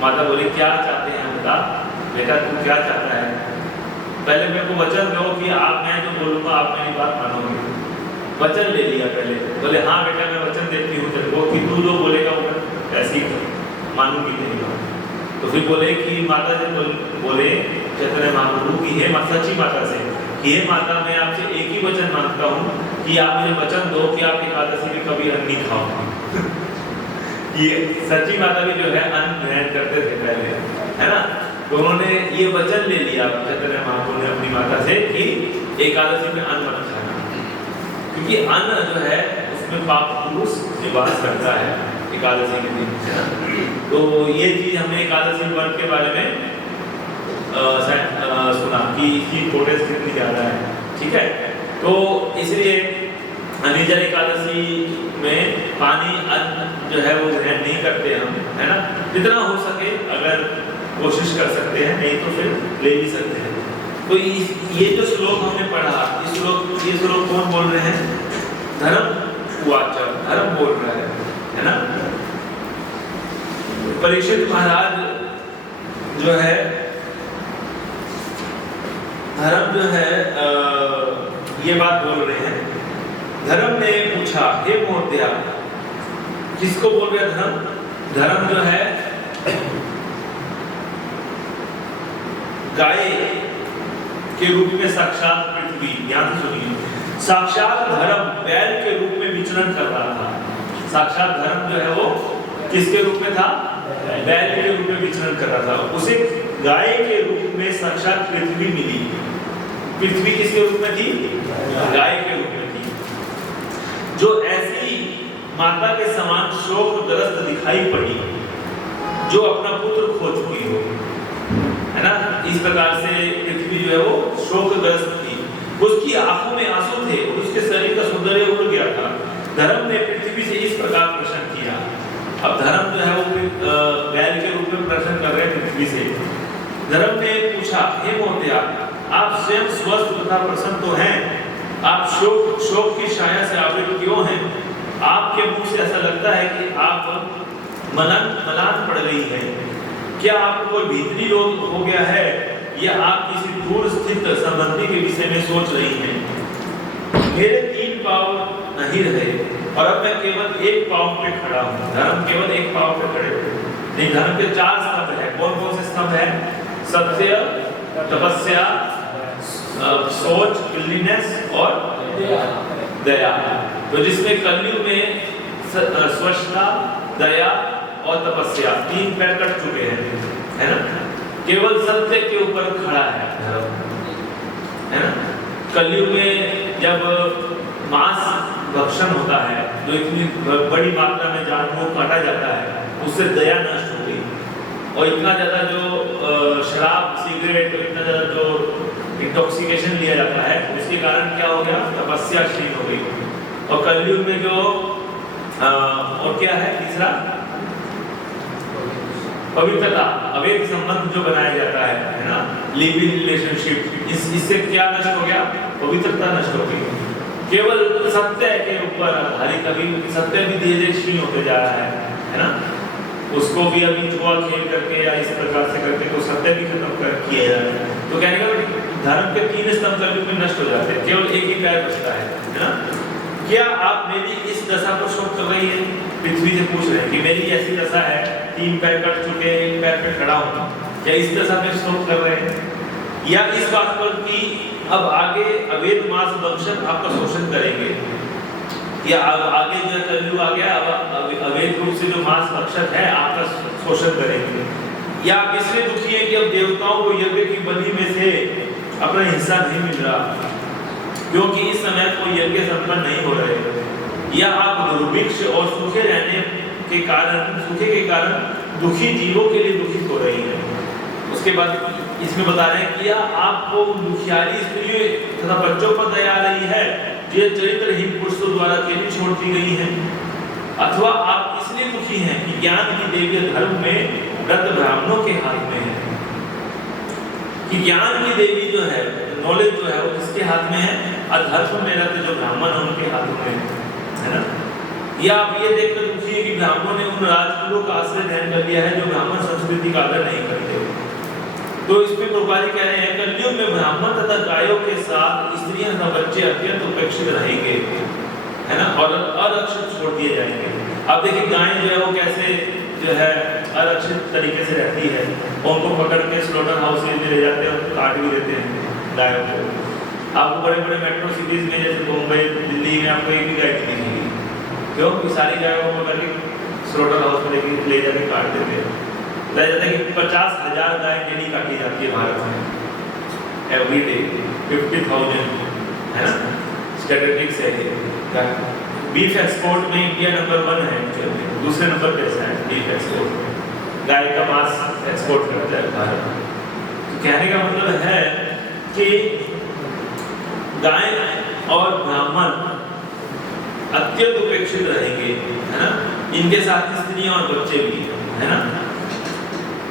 माता बोले क्या चाहते हैं बता बेटा, तू क्या चाहता है? पहले मेरे को वचन दो कि आप, मैं जो बोलूँगा आप मेरी बात मानोगे। वचन ले लिया पहले, बोले हाँ बेटा मैं वचन देती हूँ तेरे को कि तू जो बोलेगा वो ऐसे ही मानूंगी तेरी बात। तो फिर बोले कि माता जी बोले चैतन्य महाप्रभु की हे सच्ची माता से कि हे माता, मैं आपसे एक ही वचन मांगता हूँ कि आप मुझे वचन दो कि आप एकादशी में कभी अन्न नहीं खाओ। ये सच्ची माता भी जो है अन्न ग्रहण करते थे पहले, है ना, तो उन्होंने ये वचन ले लिया चैतन्य महाप्रभु ने अपनी माता से कि एकादशी में अन्न मत खाना, क्योंकि अन्न जो है उसमें पाप पुरुष निवास करता है एकादशी के दिन, है ना। तो ये चीज हमने एकादशी व्रत के बारे में सुना कि इसकी इम्पोर्टेंस कितनी ज़्यादा है, ठीक है। तो इसलिए निर्जल एकादशी में पानी अन्न जो है वो ग्रहण नहीं करते हम, है ना। जितना हो सके अगर कोशिश कर सकते हैं, नहीं तो फिर ले भी सकते हैं। तो ये जो श्लोक हमने पढ़ा, ये श्लोक कौन बोल रहे हैं? धर्मवाच, धर्म बोल रहा है ना। परीक्षित महाराज जो है, धर्म जो है ये बात बोल रहे हैं। धर्म ने पूछा, हे मौर्य, किसको बोल रहे धर्म? धर्म जो है गाय के रूप में साक्षात पृथ्वी, ध्यान से सुनिए, साक्षात धर्म बैल के रूप में विचरण कर रहा था। साक्षात धर्म जो है वो किसके रूप में था? बैल के रूप में विचरण कर रहा था। उसे गाय के रूप में साक्षात पृथ्वी मिली। पृथ्वी किसके रूप में थी? गाय के रूप में थी, जो ऐसी माता के समान शोकग्रस्त दिखाई पड़ी, जो अपना पुत्र खो चुकी हो, है ना। इस प्रकार से पृथ्वी जो है वो शोकग्रस्त थी, उसकी आंखों में आंसू थे और उसके शरीर का सौंदर्य उड़ गया था। धर्म ने पृथ्वी से इस प्रकार प्रश्न किया। अब धर्म जो है वो बैल के रूप में प्रश्न कर रहे हैं पृथ्वी से। धर्म ने पूछा, हे मौर्य, आप स्वयं स्वस्थ तथा प्रसन्न तो हैं, आप शोक की छाया से आवृत क्यों हैं? आपके मुंह से ऐसा लगता है कि आप मलान पड़ गई है। क्या आपको कोई भीतरी रोग हो गया है, या आप किसी दूर स्थित संबंधी के विषय में सोच रही हैं? मेरे 3 पांव नहीं रहे और अब मैं केवल 1 पांव पे खड़ा हूँ। धर्म केवल 1 पांव पे खड़े थे, नहीं, धर्म के 4 स्तंभ है। कौन कौन से स्तंभ है? सत्य, तपस्या, सोच, क्लीननेस और दया। तो जिसमें कलयुग में स्वच्छता, दया और तपस्या 3 पैर कट चुके हैं, है ना। केवल सत्य के ऊपर खड़ा है धर्म, है ना। कलयुग में जब मांस भक्षण होता है, जो इतनी बड़ी मात्रा में जानवरों को काटा जाता है, उससे दया नष्ट हो गई। और इतना ज़्यादा जो शराब, सिगरेट, इतना ज़्यादा जो इंटॉक्सिकेशन लिया जाता है, उसके कारण क्या हो गया? तपस्या क्षीण हो गई। और कलयुग में जो और क्या है तीसरा? पवित्रता, अवैध संबंध जो बनाया जाता है ना, लिविंग रिलेशनशिप, इससे क्या नष्ट हो गया? पवित्रता नष्ट हो गई। केवल सत्य के ऊपर आधारित, अभी सत्य भी धीरे धीरे क्षीण होते जा रहा है ना। उसको भी अभी जुआ खेल करके या इस प्रकार से करके तो सत्य भी खत्म कर किया जा रहा है। तो कहने का धर्म के 3 स्तंभ कलयुग में नष्ट हो जाते हैं, केवल एक ही पैर बचता है ना। क्या आप मेरी इस दशा पर शोक कर रही है? पृथ्वी से पूछ रहे हैं कि मेरी ऐसी दशा है, 3 पैर कट चुके, 1 पैर पे खड़ा हूँ, क्या इस दशा में शोक कर रहे हैं? या इस बात पर कि अब आगे अवैध मांस भक्षण आपका शोषण करेंगे, या आगे जो कलयुग आ गया, अब अवैध रूप से जो मांस भक्षक है आपका शोषण करेंगे? या आप इसलिए दुखी है कि अब देवताओं को यज्ञ की बलि में से अपना हिस्सा नहीं मिल रहा, क्योंकि इस समय कोई यज्ञ संपन्न नहीं हो रहे? या आप दुर्भिक्ष और सूखे रहने के कारण दुखी जीवों के लिए दुखित हो रही है? उसके बाद इसमें बता रहे हैं कि या आपको दुखियारी स्त्रियों तथा बच्चों पर दया आ रही है, जो चरित्रहीन पुरुषों द्वारा अकेली छोड़ दी गई है? अथवा आप इसलिए दुखी हैं कि ज्ञान की देवी धर्म में व्रत ब्राह्मणों के हाथ में है? कि ज्ञान की देवी जो है, नॉलेज जो है वो किसके हाथ में है? अधर्म में रहते जो ब्राह्मण हैं उनके हाथों में है ना। या आप ये देखकर दुखी है कि ब्राह्मणों ने उन राजकुलों का आश्रय ग्रहण कर लिया है जो ब्राह्मण संस्कृति का आदर नहीं करते। तो इसमें प्रभुपाद कह रहे हैं कलयुग में ब्राह्मण तथा गायों के साथ स्त्रियां तथा बच्चे अत्यंत उपेक्षित रहेंगे, है ना, और अरक्षित छोड़ दिए जाएंगे। अब देखिए गाय जो है वो कैसे जो है अरक्षित तरीके से रहती है, उनको पकड़ के स्लॉटर हाउस में ले जाते हैं, उनको काट भी देते हैं गायों को। आपको बड़े बड़े मेट्रो सिटीज में जैसे मुंबई, दिल्ली में आपको एक भी गाय नहीं दिखेगी, क्योंकि सारी गायों को पकड़ के स्लॉटर हाउस में ले जाके काट देते हैं। बताया जाता है कि 50,000 गाय डेली काटी जाती है भारत में, एवरी डे 50,000, है ना, स्टैटिस्टिक्स है। बीफ एक्सपोर्ट में इंडिया नंबर 1 है, दूसरे नंबर पे है बीफ एक्सपोर्ट, गाय का मांस एक्सपोर्ट करता है भारत। कहने का मतलब है कि गाय और ब्राह्मण अत्यंत उपेक्षित रहेंगे, है ना। इनके साथ स्त्रियां और बच्चे भी, है ना।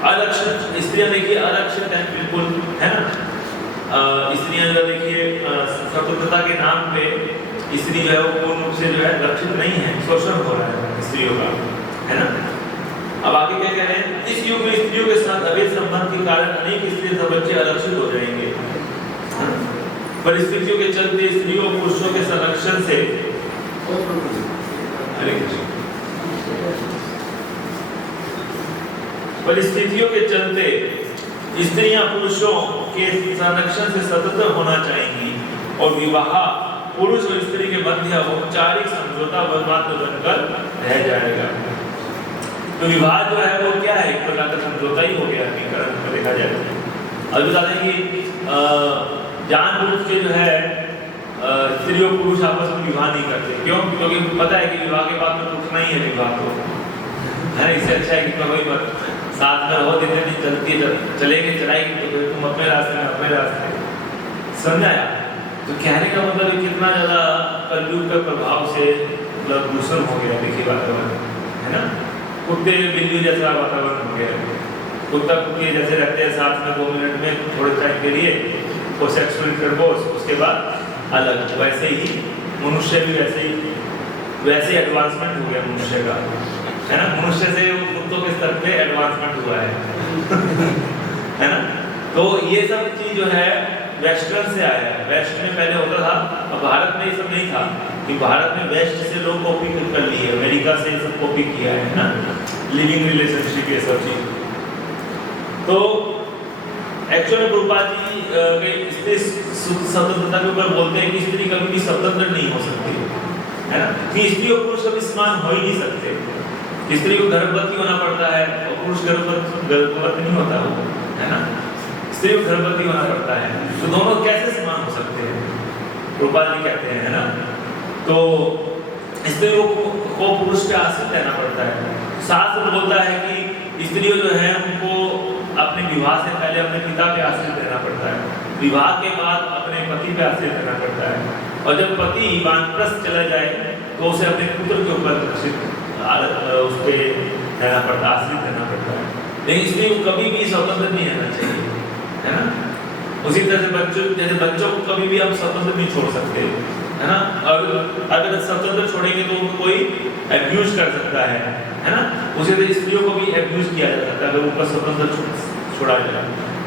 अलक्षित स्त्रियां देखिए अलक्षित है बिल्कुल, है ना। स्त्रियां जो देखिए स्वतंत्रता के नाम पे स्त्री जो है वो पूर्ण रूप से जो है रक्षित नहीं है, शोषण हो रहा है स्त्रियों का, है ना। अब आगे क्या कह रहे हैं, इस युग में स्त्रियों के साथ अवैध संबंध के कारण अनेक स्त्री तथा बच्चे अलक्षित हो जाएंगे। परिस्थितियों के चलते स्त्रियों और पुरुषों के संरक्षण से परिस्थितियों के चलते स्त्रियां पुरुषों के संरक्षण से स्वतंत्र होना चाहेंगी और विवाह पुरुष और स्त्री के मध्य औपचारिक समझौता मात्र बनकर रह जाएगा। तो विवाह जो है वो क्या है, एक प्रकार का समझौता ही हो गया हकीकत में देखा जाए। अब बता दें कि जानबूझ के जो है स्त्री और पुरुष आपस में विवाह नहीं करते। क्यों? क्योंकि पता है कि विवाह के बाद में उठना ही है विवाह को, है। इससे अच्छा है कि कोई साथ में रहो, दिन दिन चलती है, चलेंगे चलाएंगे, तो तुम अपने रास्ते में अपने रास्ते, समझाया। तो कहने का मतलब कितना ज़्यादा कलयुग के प्रभाव से मतलब दूषण हो गया देखिए वातावरण, है ना। कुत्ते बिल्ली जैसा वातावरण हो गया, कुत्ता कुत्ती जैसे रहते हैं साथ में 2 मिनट में थोड़े टाइम के लिए वो सेक्सुअल इंटरकोर्स, उसके बाद अलग। वैसे ही मनुष्य भी वैसे एडवांसमेंट हो गया मनुष्य का, है ना। मनुष्य से कुत्तों के स्तर पे एडवांसमेंट हुआ है ना। तो ये सब चीज जो है वेस्टर्न से आया है। वेस्ट में पहले होता था, अब भारत में ये सब नहीं था कि भारत में वेस्ट से लोग कॉपी कर लिए, अमेरिका से सब कॉपी किया है ना, लिविंग रिलेशनशिप ये सब चीज। तो एक्चुअली प्रभुपाद जी स्त्री स्वतंत्रता के ऊपर बोलते हैं कि स्त्री कभी भी स्वतंत्र नहीं हो सकती, है ना। कि स्त्री और पुरुष कभी समान हो ही नहीं सकते। स्त्री को गर्भवती होना पड़ता है और पुरुष गर्भवती नहीं होता वो, है ना। स्त्री को गर्भवती होना पड़ता है, तो दोनों कैसे समान हो सकते हैं, प्रभुपाद जी कहते हैं, है ना। तो स्त्री को पुरुष पे आश्रित रहना पड़ता है। शास्त्र बोलता है कि स्त्रियों जो है उनको अपने विवाह से पहले अपने पिता पे आश्रित रहना पड़ता है, विवाह के बाद अपने पति पे आश्रित रहना पड़ता है, और जब पति वानप्रस्थ चला जाए तो उसे अपने पुत्र के ऊपर उस पर रहना पड़ता, आश्रित रहना पड़ता है। लेकिन स्त्री को कभी भी स्वतंत्र नहीं रहना चाहिए, है ना। उसी तरह से बच्चों को कभी भी हम स्वतंत्र नहीं छोड़ सकते, है ना। और अगर स्वतंत्र छोड़ेंगे तो उनको कोई एब्यूज कर सकता है ना। उसी तरह स्त्रियों को भी एब्यूज किया जा सकता है अगर उनका स्वतंत्र छोड़ा जाए।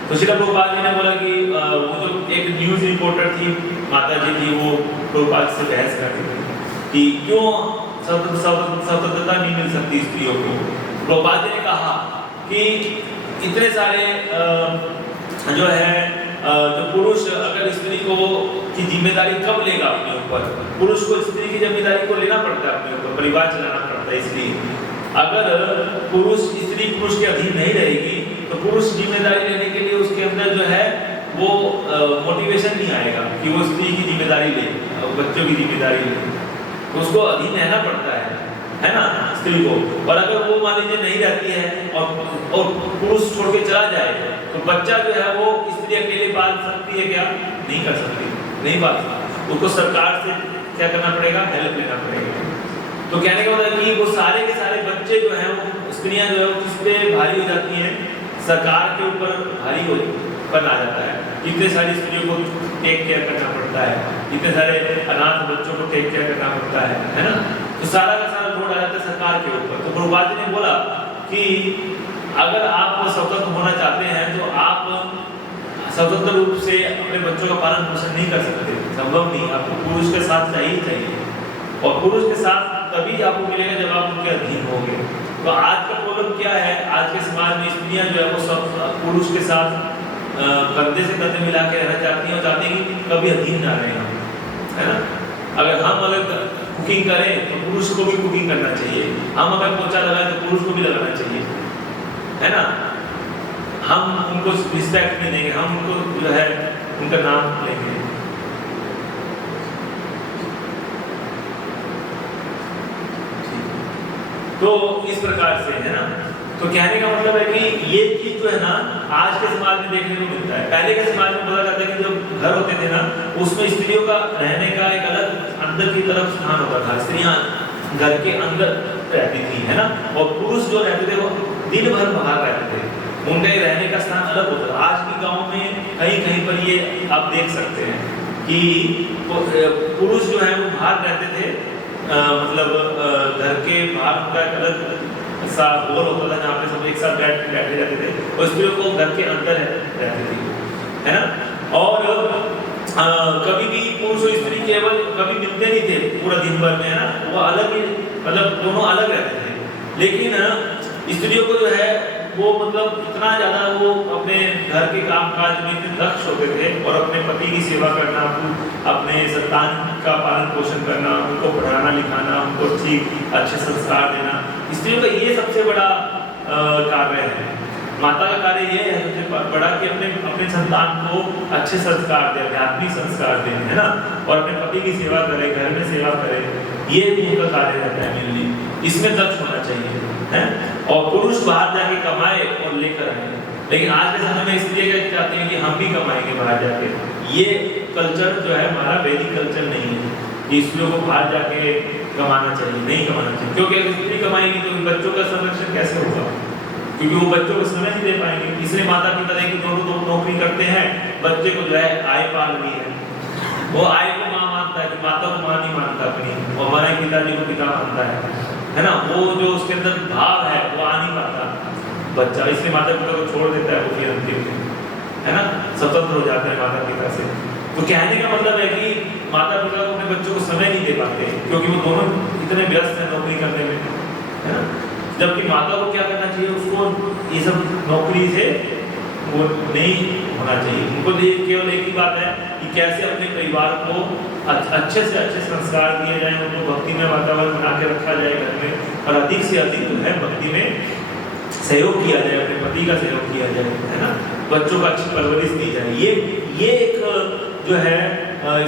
तो श्रील प्रभुपाद जी ने बोला कि वो तो एक न्यूज़ रिपोर्टर थी, माता जी थी, वो प्रभुपाद से बहस करती थी कि क्यों स्वतंत्रता नहीं मिल सकती स्त्रियों को। प्रभुपाद जी ने कहा कि इतने सारे जो है जो पुरुष अगर स्त्री को की जिम्मेदारी कब लेगा अपने ऊपर, पुरुष को स्त्री की जिम्मेदारी को लेना पड़ता है अपने ऊपर, परिवार चलाना पड़ता है। इसलिए अगर स्त्री पुरुष के अधीन नहीं रहेगी तो पुरुष जिम्मेदारी लेने के लिए उसके अंदर जो है वो मोटिवेशन नहीं आएगा कि वो स्त्री की जिम्मेदारी ले, बच्चों की जिम्मेदारी ले, तो उसको अधीन रहना पड़ता है ना स्त्री को। और अगर वो मान लीजिए नहीं रहती है और पुरुष छोड़ के चला जाए तो बच्चा जो है वो स्त्री अकेले पाल सकती है क्या? नहीं कर सकती, नहीं पाल सकती। उसको सरकार से क्या करना पड़ेगा? हेल्प लेना पड़ेगा। तो कहने का मतलब कि वो सारे के सारे बच्चे जो हैं वो स्त्रियां जो है वो किस पे भारी हो जाती हैं? सरकार के ऊपर भारी हो बन आ जाता है। इतने सारी स्त्रियों को टेक केयर करना पड़ता है, इतने सारे अनाथ बच्चों को टेक केयर करना पड़ता है ना। तो सारा का सारा लोड आ जाता है सरकार के ऊपर। तो प्रभुपाद जी ने बोला कि अगर आप स्वतंत्र होना चाहते हैं तो आप स्वतंत्र रूप से अपने बच्चों का पालन पोषण नहीं कर सकते, संभव नहीं। आपको पुरुष के साथ चाहिए और पुरुष के साथ तभी आपको मिलेगा जब आप उनके अधीन होंगे। तो आज का प्रॉब्लम क्या है? आज के समाज में स्त्रियां जो है वो सब पुरुष के साथ कंधे से कंधे मिला के रहना चाहती हैं और चाहती हैं कि कभी अधीन ना रहें हम, है ना। अगर कुकिंग करें तो पुरुष को भी कुकिंग करना चाहिए, हम अगर पोछा लगाएं तो पुरुष को भी लगाना चाहिए, है ना। हम उनको रिस्पेक्ट नहीं देंगे, हम उनको जो है उनका नाम लेंगे। तो इस प्रकार से है ना। तो कहने का मतलब है कि ये चीज जो है ना आज के समाज में देखने को मिलता है। पहले के समाज में बोला जाता है कि जो घर होते थे ना उसमें स्त्रियों का रहने का एक अलग अंदर की तरफ स्थान होता था, स्त्रियां घर के अंदर रहती थी, है ना, और पुरुष जो रहते थे वो दिन भर बाहर रहते थे, उनका रहने का स्थान अलग होता था। आज भी गाँव में कहीं कहीं पर ये आप देख सकते हैं कि पुरुष जो है वो बाहर रहते थे, मतलब घर के बाहर उनका एक अलग सा होल होता था जहाँ पे सब एक साथ बैठे रहते थे, और स्त्रियों को घर के अंदर रहती थी, है ना। और कभी भी पुरुष और स्त्री केवल कभी मिलते नहीं थे पूरा दिन भर में, है ना, वो अलग ही, मतलब दोनों अलग रहते थे। लेकिन स्त्रियों को जो है वो मतलब इतना ज़्यादा वो अपने घर के काम काज में इतने दक्ष होते थे और अपने पति की सेवा करना, अपने संतान का पालन पोषण करना, उनको पढ़ाना लिखाना, उनको अच्छे संस्कार देना, स्त्रियों का ये सबसे बड़ा कार्य है। माता का कार्य ये है सबसे बड़ा कि अपने संतान को अच्छे संस्कार दे, आध्यात्मिक संस्कार दें, है ना, और अपने पति की सेवा करे, घर में सेवा करे, ये उनका कार्य रहता है मेनली। इसमें दक्ष होना चाहिए, है। और पुरुष बाहर जाके कमाए और लेकर आए, लेकिन आज के समय में इसलिए चाहते हैं कि हम भी कमाएंगे बाहर जाके। ये कल्चर जो है हमारा वैदिक कल्चर नहीं है कि स्त्रियों को बाहर जाके कमाना चाहिए, नहीं कमाना चाहिए, क्योंकि अगर स्त्री कमाएगी तो बच्चों का संरक्षण कैसे होगा, क्योंकि वो बच्चों को समय नहीं दे पाएंगे। इसलिए माता पिता देखिए दोनों नौकरी करते हैं, बच्चे को जो है आय पाल रही है, वो आय को माँ मानता है, माता को माँ नहीं मानता अपनी, और हमारे पिताजी को पिता मानता है ना। वो जो उसके अंदर भाव है वो आ नहीं पाता बच्चा, इसलिए माता पिता को छोड़ देता है वो फिर अंतिम में, है ना, स्वतंत्र हो जाते हैं माता पिता से। तो कहने का मतलब है कि माता पिता को अपने बच्चों को समय नहीं दे पाते क्योंकि वो दोनों इतने व्यस्त हैं नौकरी करने में, है ना। जबकि माता को क्या करना चाहिए, उसको ये सब नौकरी से वो नहीं होना चाहिए। उनको केवल एक ही बात है कि कैसे अपने परिवार को अच्छे से अच्छे संस्कार दिए जाएं, उनको भक्ति में वातावरण बना के रखा जाए घर में, और अधिक से अधिक जो है भक्ति में सहयोग किया जाए, अपने पति का सहयोग किया जाए, है ना, बच्चों को अच्छी परवरिश दी जाए। ये एक जो है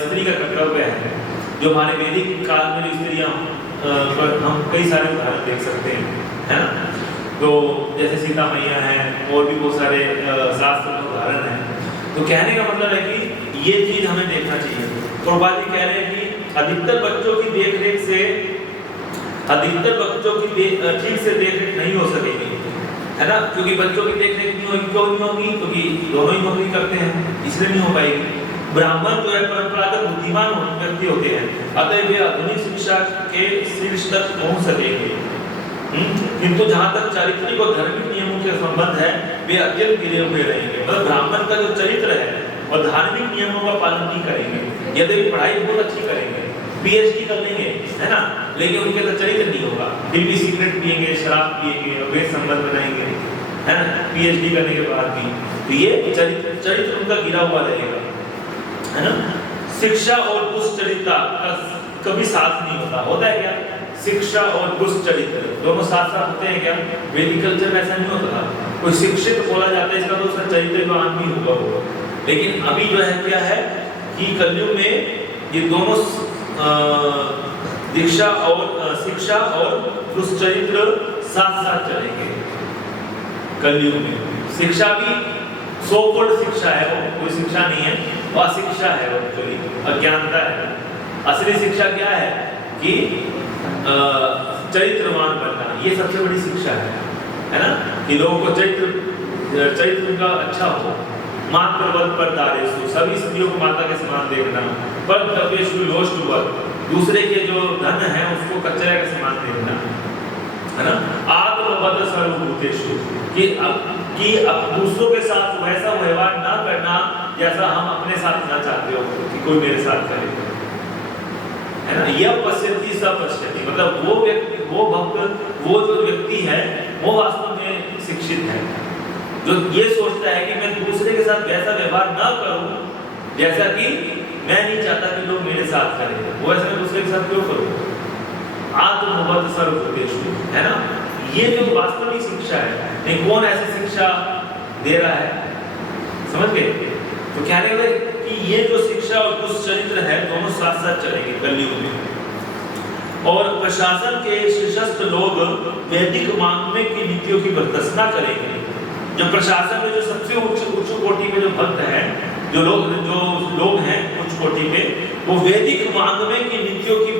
स्त्री का कर्तव्य है, जो हमारे वैदिक काल में जो स्त्रियाँ पर हम कई सारे उदाहरण देख सकते हैं, है ना। तो जैसे सीता मैया हैं, और भी बहुत सारे शास्त्र के उदाहरण हैं। तो कहने का मतलब है कि ये चीज़ हमें देखना चाहिए। प्रभुपाद जी कह रहे हैं कि अधिकतर बच्चों की देखरेख से ठीक से देखरेख नहीं हो सकेगी, है ना, क्योंकि बच्चों की देखरेख नहीं होगी। क्यों नहीं होगी? क्योंकि दोनों ही नौकरी करते हैं, इसलिए नहीं हो पाएगी। ब्राह्मण जो है परंपरागत बुद्धिमान व्यक्ति होते हैं, अतः वे आधुनिक शिक्षा के शीर्ष तक पहुंच सकेंगे, किंतु जहाँ तक चारित्रिक और धार्मिक नियमों के संबंध है वे अत्यंत गिरे हुए रहेंगे। मतलब ब्राह्मण का जो चरित्र है और धार्मिक नियमों का पालन नहीं करेंगे। यदि पढ़ाई बहुत अच्छी करेंगे, पीएचडी कर लेंगे, है ना, लेकिन उनके अंदर चरित्र नहीं होगा, फिर भी सिगरेट पिएंगे, शराब पिएंगे, अवैध संबंध बनाएंगे, है ना, पीएचडी करने के बाद भी, तो ये चरित्र उनका गिरा हुआ रहेगा, है ना। शिक्षा और दुष्चरित्रता का कभी साथ नहीं होता है क्या? शिक्षा और दुष्चरित्र दोनों साथ साथ होते हैं क्या? वैदिक कल्चर में ऐसा नहीं होता था। कोई शिक्षित बोला जाता है, इसका तो उसका चरित्रवान भी होगा। लेकिन अभी जो है क्या है कि कलयुग में ये दोनों दीक्षा और शिक्षा और दुष्चरित्र साथ साथ चलेंगे। कलयुग में शिक्षा भी सो-कॉल्ड शिक्षा है, वो कोई शिक्षा नहीं है, वो अशिक्षा है, वो एक्चुअली अज्ञानता है। असली शिक्षा क्या है कि चरित्रवान बनना, ये सबसे बड़ी शिक्षा है ना, कि लोगों को चरित्र उनका अच्छा हो। मातृवत पर दारेशु, सभी स्त्रियों को माता के समान देखना। पर तपेशु लोष्टवत, दूसरे के जो धन है उसको कचरे के समान देखना, है ना। आत्मवद सर्वभूतेषु, कि अब दूसरों के साथ वैसा व्यवहार ना करना जैसा हम अपने साथ ना चाहते हो कि कोई मेरे साथ करे, है ना। यह पश्यति स पश्यति, मतलब वो भक्त, वो जो व्यक्ति है वो वास्तव में शिक्षित है, जो ये सोचता है कि मैं दूसरे के साथ वैसा व्यवहार ना करूं जैसा कि मैं नहीं चाहता कि लोग मेरे साथ करें, वो ऐसा मैं दूसरे के साथ क्यों करूं। आत्मवद सर्वभूतेषु, है ना, ये जो वास्तविक शिक्षा है। नहीं, कौन ऐसी शिक्षा दे रहा है, समझ गए? तो क्या कहते हैं कि ये जो शिक्षा और दुष्चरित्र है दोनों साथ साथ चलेंगे कलयुग में। और प्रशासन के शीर्षस्थ लोग वैदिक मांगने की नीतियों की बरतस्ना करेंगे। जो प्रशासन में जो सबसे उच्च कोटि में जो भक्त हैं, जो लोग हैं उच्च कोटि में, वो वैदिक मांगने की नीतियों की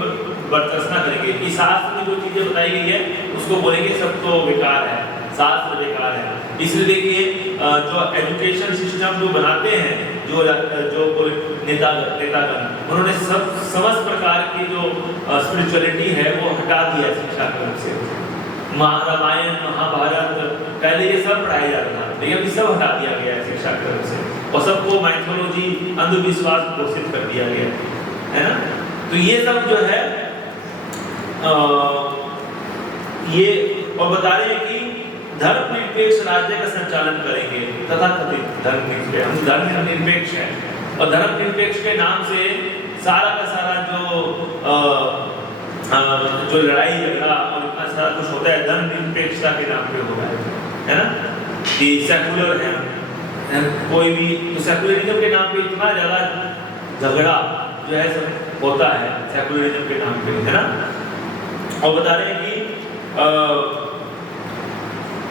बरतस्ना करेंगे। इस शास्त्र में जो चीजें बताई गई है उसको बोलेंगे सब तो बेकार है, शास्त्र बेकार है। इसलिए देखिए जो एजुकेशन सिस्टम जो बनाते हैं, जो नेतागण, उन्होंने सब समस्त प्रकार की जो स्पिरिचुअलिटी है वो हटा दिया शिक्षा क्रम से। रामायण, महाभारत, पहले ये सब पढ़ाया जाता था, लेकिन अभी सब हटा दिया गया है शिक्षा क्रम से, और सबको माइथोलॉजी, अंधविश्वास घोषित कर दिया गया है ना। तो ये सब जो है ये, और बता रहे हैं कि धर्मनिरपेक्ष राज्य का संचालन करेंगे। तथा कथित धर्मनिरपेक्ष, हम धर्मनिरपेक्ष हैं, और धर्मनिरपेक्ष के नाम से सारा का सारा जो लड़ाई झगड़ा और इतना सारा कुछ होता है धर्मनिरपेक्षता के नाम पे हो रहा है ना। कि सेकुलर है, कोई भी तो सेकुलरिज्म के नाम पे इतना ज्यादा झगड़ा जो है सब होता है सेकुलरिज्म के नाम पे, है ना। और बता रहे हैं कि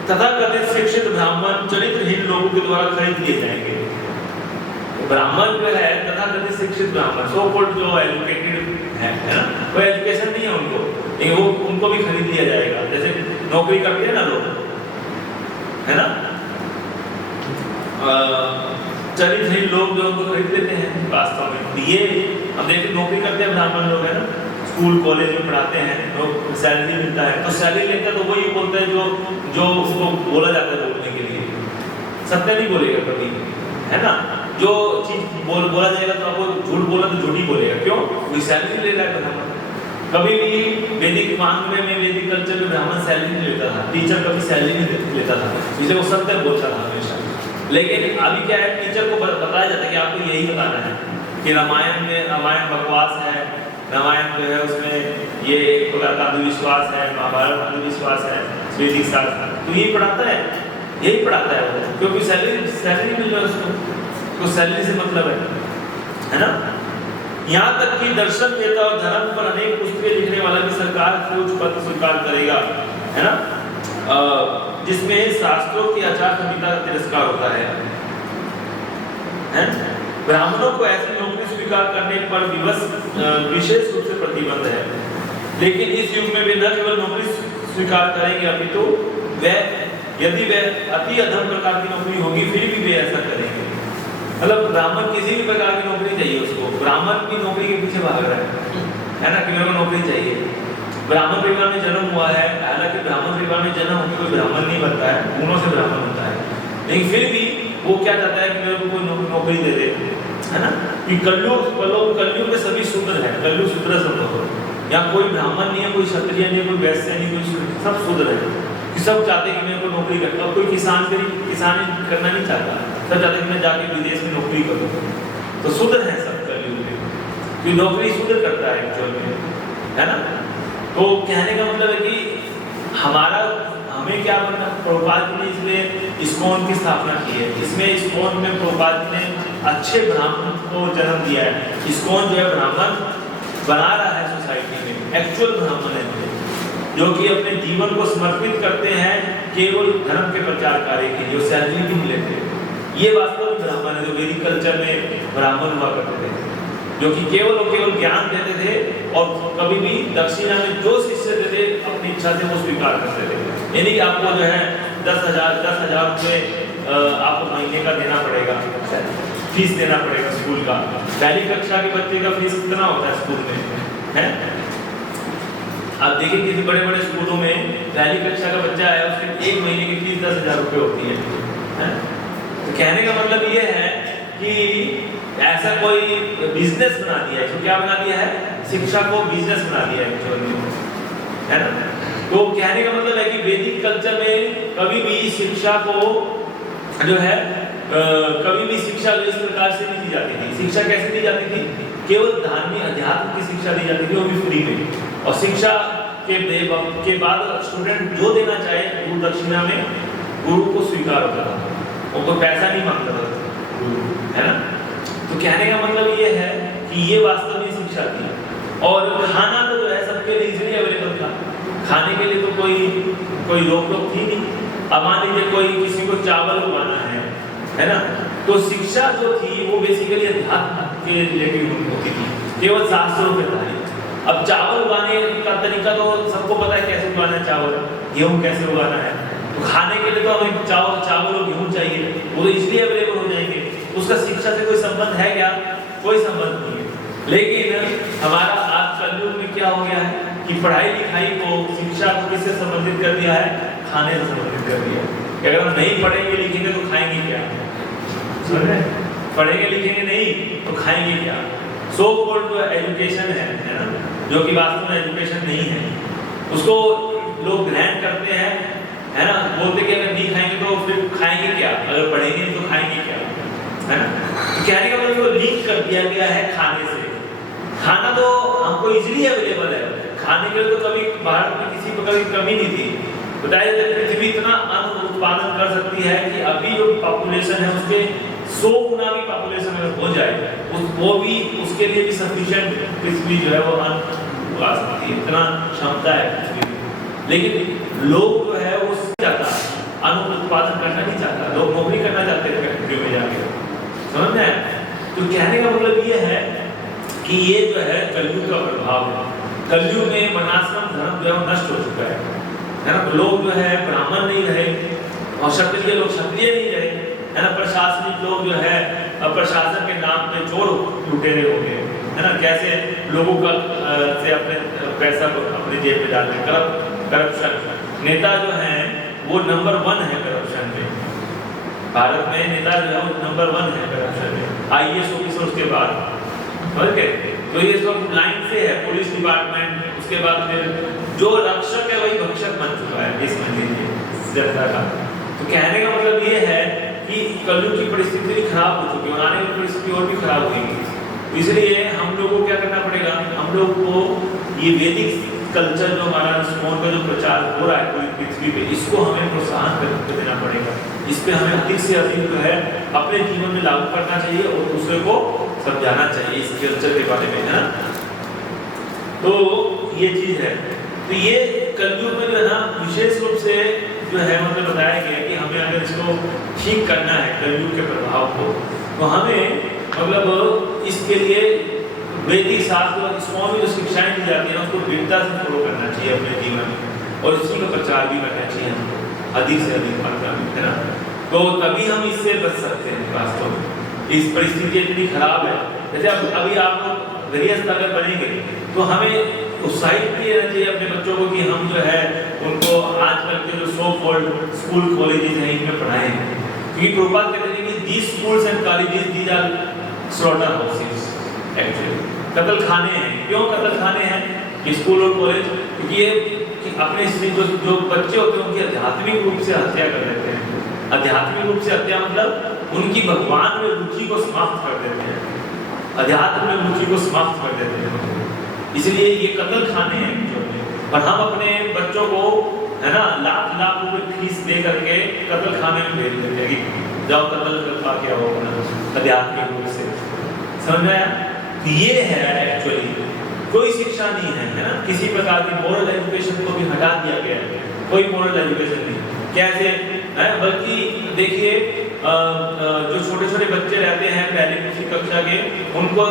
तथाकथित शिक्षित ब्राह्मण चरित्रहीन लोगों के द्वारा खरीद लिए जाएंगे। ब्राह्मण जो है तथाकथित शिक्षित ब्राह्मण, सो कॉल्ड जो एजुकेटेड है ना, वो एजुकेशन नहीं है उनको, लेकिन वो उनको भी खरीद लिया जाएगा। जैसे नौकरी करते हैं ना लोग, है ना, चरित्रहीन लोग जो उनको खरीद लेते हैं वास्तव में। ये हम देखते नौकरी करते हैं ब्राह्मण लोग, है ना, स्कूल कॉलेज में पढ़ाते हैं, लोग सैलरी मिलता है, तो सैलरी लेता है तो वही बोलता है जो उसको बोला जाता है बोलने के लिए, सत्य नहीं बोलेगा कभी, है ना। जो चीज बोला जाएगा तो आपको झूठ बोला तो झूठ ही बोलेगा, क्यों? वो सैलरी ले रहा है ब्राह्मण। कभी भी वैदिक मांगने में, वैदिक कल्चर में ब्राह्मण सैलरी नहीं लेता था, टीचर कभी सैलरी नहीं लेता था, इसलिए वो सत्य बोलता था हमेशा। लेकिन अभी क्या है, टीचर को बताया जाता है कि आपको यही बताना है कि रामायण बकवास है, रामायण जो है उसमें ये एक प्रकार का अंधविश्वास है, महाभारत अंधविश्वास है, वैदिक शास्त्र, तो यही पढ़ाता है वो, क्योंकि सैलरी मिल रहा है उसको, तो सैलरी से मतलब है ना। यहाँ तक कि दर्शन वेद और धर्म पर अनेक पुस्तकें लिखने वाला भी सरकार से उच्च पद स्वीकार करेगा, है ना, जिसमें शास्त्रों की आचार संहिता का तिरस्कार होता है। ब्राह्मणों को ऐसी नौकरी स्वीकार करने पर विशेष रूप से प्रतिबंध है, लेकिन इस युग में वे न केवल नौकरी स्वीकार करेंगे, अपितु यदि वह अति अधम प्रकार की नौकरी होगी फिर भी वे ऐसा करेंगे। मतलब ब्राह्मण किसी भी प्रकार की नौकरी चाहिए उसको, ब्राह्मण की नौकरी के पीछे भाग रहा है ना, कि मेरे को नौकरी चाहिए। ब्राह्मण परिवार में जन्म हुआ है, हालांकि ब्राह्मण परिवार में जन्म होकर कोई ब्राह्मण नहीं बनता है, गुणों से ब्राह्मण होता है, लेकिन फिर भी वो क्या चाहता है कि मेरे को कोई नौकरी दे दे, है ना। कि कलयुग में सभी शूद्र है, कलयुग शूद्र सब हो, यहाँ कोई ब्राह्मण नहीं है, कोई क्षत्रिय नहीं है, कोई वैश्य नहीं, कोई सब शूद्र है। सब चाहते हैं कि मेरे को नौकरी करता, कोई किसान करना नहीं चाहता, सब चाहते हैं कि मैं जाके विदेश में नौकरी करूँ, तो शूद्र है सब कलयुग में, कि नौकरी शूद्र करता है एक्चुअल में, है ना। तो कहने का मतलब है कि हमें क्या बनना, प्रभुपाद जी ने इसलिए इस्कॉन की स्थापना की है। इसमें इस्कॉन में प्रभुपाद जी ने अच्छे ब्राह्मण को जन्म दिया है। इस्कॉन जो है ब्राह्मण बना रहा है सोसाइटी में, एक्चुअल ब्राह्मण है जो कि अपने जीवन को समर्पित करते हैं केवल धर्म के प्रचार कार्य के लिए, सैलरी भी नहीं लेते। ये वास्तव में ब्राह्मण है, जो वैदिक कल्चर में ब्राह्मण हुआ करते थे, जो कि केवल ज्ञान देते थे, और कभी भी दक्षिणा में जो शिष्य देते अपनी इच्छा से वो स्वीकार करते थे। यानी कि आपको जो है 10,000 रुपये आपको महीने का देना पड़ेगा, फीस देना पड़ेगा स्कूल का। पहली कक्षा के बच्चे का फीस कितना होता है स्कूल में, है? आप देखिए किसी बड़े बड़े स्कूलों में पहली कक्षा का बच्चा है, उसकी एक महीने की फीस 10,000 रुपये होती है। तो कहने का मतलब ये है कि ऐसा कोई बिजनेस बना दिया है, तो क्या बना दिया है, शिक्षा को बिजनेस बना दिया है, है ना। तो कहने का मतलब है कि वैदिक कल्चर में कभी भी शिक्षा को जो है कभी भी शिक्षा इस प्रकार से नहीं दी जाती थी। शिक्षा कैसे दी जाती थी, केवल धार्मिक अध्यात्म की शिक्षा दी जाती थी, वो भी फ्री में। और शिक्षा के बाद स्टूडेंट जो देना चाहे गुरु दक्षिणा में गुरु को स्वीकार होता था, उनको पैसा नहीं मांगता था गुरु, है ना। तो कहने का मतलब ये है कि ये वास्तव में शिक्षा थी। और खाना तो जो है सबके के लिए इजीली अवेलेबल था, खाने के लिए तो कोई रोक टोक थी नहीं। अब मान लीजिए कोई किसी को चावल उगाना है ना, तो शिक्षा जो थी वो बेसिकली अध्यात्म के रिलेटेड होती थी, केवल शास्त्रों पे था। अब चावल उगाने का तरीका तो सबको पता है कैसे उगाना है, चावल गेहूं कैसे उगाना है, तो खाने के लिए तो हमें चावल और गेहूं चाहिए, वो तो इसलिए अवेलेबल हो जाएंगे। उसका शिक्षा से कोई संबंध है क्या? कोई संबंध नहीं है। लेकिन हमारा आज कलयुग में क्या हो गया है कि पढ़ाई लिखाई को, शिक्षा को किससे संबंधित कर दिया है? खाने से संबंधित कर दिया है। अगर हम नहीं पढ़ेंगे लिखेंगे तो खाएंगे क्या? सुन रहे? पढ़ेंगे लिखेंगे नहीं तो खाएंगे क्या? सो कॉल्ड जो एजुकेशन है ना, जो कि वास्तव में एजुकेशन नहीं है, उसको लोग ग्रहण करते हैं, है ना, बोलते कि अगर नहीं खाएंगे तो फिर खाएंगे क्या? अगर पढ़ेंगे नहीं तो खाएंगे क्या? है ना? तो कहने का मतलब लिंक कर दिया गया है खाने से। खाना तो हमको इजीली अवेलेबल है, खाने के लिए तो कभी भारत में किसी को कभी कमी नहीं थी। बताया जाता है पृथ्वी इतना अन्न उत्पादन कर सकती है कि अभी जो पॉपुलेशन है उसके 100 गुना भी पॉपुलेशन अगर हो जाए वो भी उसके लिए भी सफिशिएंट पृथ्वी जो है वो अन्न उगा सकती है, इतना क्षमता है पृथ्वी में। लेकिन लोग जो है वो चाहता अन्न उत्पादन करना नहीं चाहता, लोग नौकरी करना चाहते हैं फैक्ट्री में जाके, समझ में आया? तो कहने का मतलब ये है कि ये जो है कलयुग का प्रभाव है। कलयुग में वर्णाश्रम धर्म जो है वो नष्ट हो चुका है ना, लोग जो है ब्राह्मण नहीं रहे और क्षत्रिय लोग क्षत्रिय नहीं रहे, है ना, प्रशासनिक लोग जो है प्रशासन के नाम पे चोर लुटेरे हो गए, है ना, कैसे लोगों का से अपने पैसा को अपने जेब में डालते हैं। करप्शन नेता जो है वो नंबर 1 है करप्शन में, भारत में नेता जो है वो नंबर 1 है करप्शन में, IAS ऑफिसर उसके बाद, समझ गए? तो ये सब लाइन से है, पुलिस डिपार्टमेंट, उसके बाद फिर जो रक्षक है वही भक्षक बन चुका है इस महीने जनता का। तो कहने का मतलब ये है कि कलयुग की परिस्थिति खराब हो चुकी है और आने वाली परिस्थिति और भी खराब होगी। इसलिए हम लोगों को क्या करना पड़ेगा, हम लोग को ये वैदिक कल्चर जो हमारा स्मॉल का जो प्रचार हो रहा है पूरी पृथ्वी पे, इसको हमें प्रोत्साहन करके देना पड़ेगा। इस पे हमें अधिक से अधिक जो है अपने जीवन में लागू करना चाहिए और दूसरे को समझाना चाहिए इस कल्चर के बारे में, है ना। तो ये चीज है। तो ये कलयुग में जो है ना विशेष रूप से जो है मतलब बताया गया कि हमें अगर इसको ठीक करना है कलयुग के प्रभाव को, तो हमें मतलब इसके लिए वैदिक शास्त्र स्मॉल में जो शिक्षाएं दी जाती हैं उसको दृढ़ता से फॉलो करना चाहिए अपने जीवन में और इसी का प्रचार भी करना चाहिए हमको अधिक से अधिक मात्रा में, है ना। तो तभी हम इससे बच सकते हैं। वास्तव में इस परिस्थिति इतनी खराब है, जैसे अभी आप लोग गृहस्थ अगर बनेंगे तो हमें उत्साहित भी रहना चाहिए अपने बच्चों को कि हम जो है उनको आजकल के जो सो कॉल्ड स्कूल कॉलेजेस हैं इनमें पढ़ाएं, क्योंकि प्रभुपाद कहते हैं कि these schools and colleges these are slaughter houses actually, कत्ल खाने हैं। क्यों कत्ल खाने हैं स्कूल और कॉलेज? क्योंकि ये कि अपने जो बच्चे होते हैं उनकी आध्यात्मिक रूप से हत्या कर देते हैं। आध्यात्मिक रूप से हत्या मतलब उनकी भगवान में रुचि को समाप्त कर देते हैं, अध्यात्म में रुचि को समाप्त कर देते हैं। इसलिए ये कत्ल खाने हैं। और हम अपने बच्चों को, है ना, लाख लाख रुपए फीस दे करके कत्ल खाने में भेज देते हैं कि जाओ कत्ल कर पा के आओ आध्यात्मिक रूप से, समझ में आया? ये है एक्चुअली कोई शिक्षा नहीं है, है ना, किसी प्रकार की मोरल एजुकेशन को भी हटा दिया गया है, कोई मोरल एजुकेशन नहीं। कैसे है? बल्कि देखिए जो छोटे छोटे बच्चे रहते हैं पहली दूसरी कक्षा के, उनको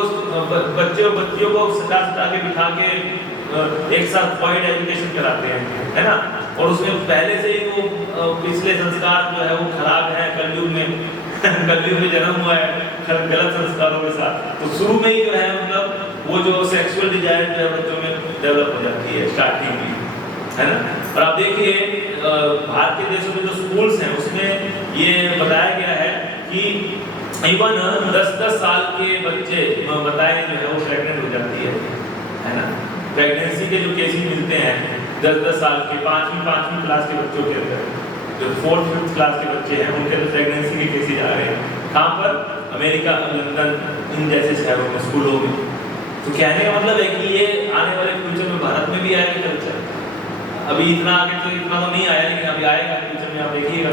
बच्चे और बच्चियों को सटा के बिठा के एक साथ पॉइंट एजुकेशन कराते हैं, है ना, और उसमें पहले से ही वो पिछले संस्कार जो है वो खराब है। कलयुग में जन्म हुआ है गलत संस्कारों के साथ, तो शुरू में ही जो है मतलब वो जो सेक्सुअल डिजायर जो है बच्चों में डेवलप हो जाती है स्टार्टिंग में, है ना। और आप देखिए भारतीय देशों में जो स्कूल्स हैं उसमें ये बताया गया है कि इवन 10-10 साल के बच्चे बताए जो है वो प्रेग्नेंट हो जाती है ना। प्रेगनेंसी के जो केसेस मिलते हैं 10-10 साल के 5वीं क्लास के बच्चों के अंदर, जो 4th-5th क्लास के बच्चे हैं उनके अंदर प्रेगनेंसी के केसेस आ रहे हैं। कहाँ पर? अमेरिका, लंदन, इन जैसे शहरों में, स्कूलों में। तो कहने का मतलब है कि ये आने वाले फ्यूचर में भारत में भी आएगा कल्चर। अभी इतना आगे तो इतना तो नहीं आया, लेकिन अभी आएगा फ्यूचर में, आप देखिएगा।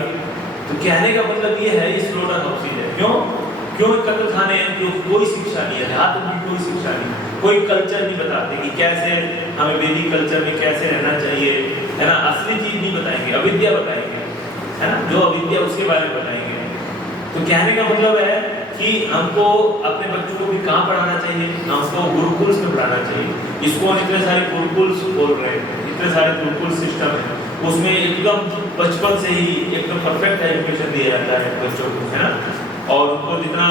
तो कहने का मतलब ये है, ये स्लोटर हाउस है। क्यों कत्ल खाने हैं? जो कोई शिक्षा नहीं है, अध्यात्म की कोई शिक्षा नहीं है। कोई कल्चर नहीं बताते कि कैसे हमें वैदिक कल्चर में कैसे रहना चाहिए, है ना। असली चीज नहीं बताएंगे, अविद्या बताएंगे, है ना। जो अविद्या उसके बारे में बताएंगे। तो कहने का मतलब है कि हमको अपने बच्चों को भी कहाँ पढ़ाना चाहिए, हमको गुरुकुल में पढ़ाना चाहिए। इसको इतने सारे गुरुकुल बोल रहे हैं, इतने सारे गुरुकुल सिस्टम है, उसमें एकदम बचपन से ही एकदम परफेक्ट एजुकेशन दिया जाता है बच्चों को, है ना। और उनको जितना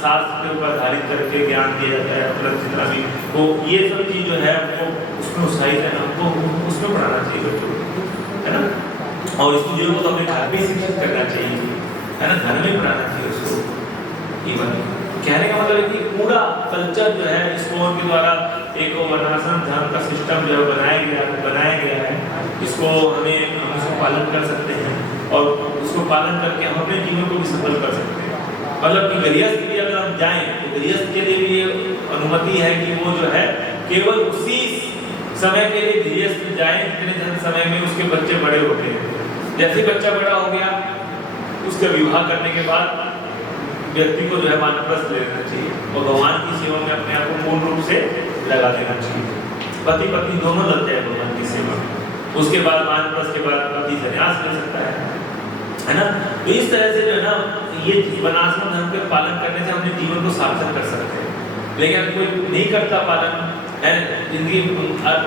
शास्त्र के ऊपर आधारित करके ज्ञान दिया जाता है, मतलब जितना भी, तो ये सब चीज़ जो है हमको उसमें उत्साहित है, हमको उसमें पढ़ाना चाहिए बच्चों को, है ना। और स्टूडियो को तो अपने घर में शिक्षित करना चाहिए, है ना, घर में पढ़ाना चाहिए उसको। इवन कहने का मतलब है कि पूरा कल्चर जो है इसको के द्वारा एक वर्णाश्रम धर्म का सिस्टम जो है बनाया गया है, इसको हम इसको पालन कर सकते हैं और उसको पालन करके हम अपने जीवन को भी सफल कर सकते हैं। मतलब कि गृहस्थ भी अगर हम जाएं तो गृहस्थ के लिए भी ये अनुमति है कि वो जो है केवल उसी समय के लिए गृहस्थ जाएं जितने समय में उसके बच्चे बड़े होते हैं। जैसे बच्चा बड़ा हो गया, उसका विवाह करने के बाद व्यक्ति को जो है वानप्रस्थ ले लेना चाहिए और भगवान की सेवा में अपने आप को पूर्ण रूप से लगा देना चाहिए। पति पत्नी दोनों लगते हैं भगवान की सेवा। उसके बाद वानप्रस्थ के बाद पति संन्यास ले सकता है ना। तो इस तरह से जो है ना ये वर्णाश्रम धर्म के पालन करने से अपने जीवन को सार्थक कर सकते हैं। लेकिन कोई नहीं करता पालन, है जिंदगी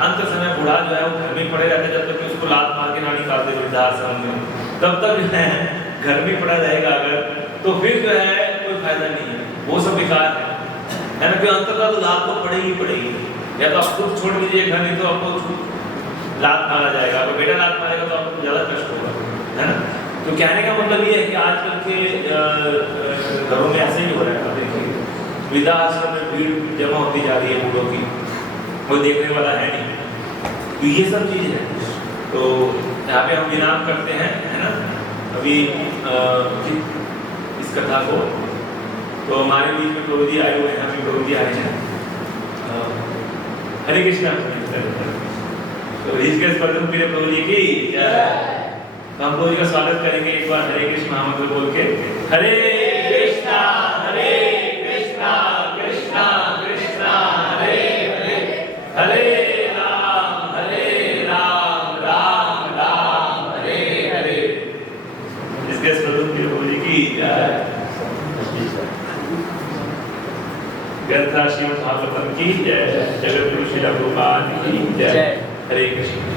अंत समय बूढ़ा जो है वो घर में पड़े रहता है, जब तक उसको लात मार के ना निकाल दे वृद्धाश्रम में, तब तक जो है घर में पड़ा रहेगा अगर, तो फिर जो है कोई फायदा नहीं है, वो सब बेकार है ना। फिर अंततः तो लात तो पड़ेगी पड़ेगी, या तो आप खुद छोड़ दीजिए घर, नहीं तो आपको लात मारा जाएगा, अगर बेटा लात मारेगा तो आपको ज़्यादा कष्ट होगा, है ना। तो कहने का मतलब ये है कि आजकल के घरों में ऐसे ही हो रहा है। देखिए वृद्धाश्रम में भीड़ जमा होती जा रही है बूढ़ों की, कोई देखने वाला है नहीं। तो ये सब चीज़ है। तो यहाँ पे हम विराम करते हैं, है ना, अभी इस कथा को। तो हमारे बीच में प्रभु जी आए हुए हैं, अभी प्रभु जी आए हैं। हरे कृष्णा। तो ऋषिकेश पदम प्रिय प्रभु जी की जय। तो हम प्रभु जी का स्वागत करेंगे एक बार हरे कृष्ण महामंत्र बोल के। हरे कृष्णा कृष्णा कृष्णा हरे हरे, हरे राम राम राम हरे हरे। इसके स्वरूप की प्रभु जी की जय। ग्रंथराज श्रीमद् भागवतम की जय। जगत गुरु श्री प्रभुपाद की जय। हरे कृष्ण।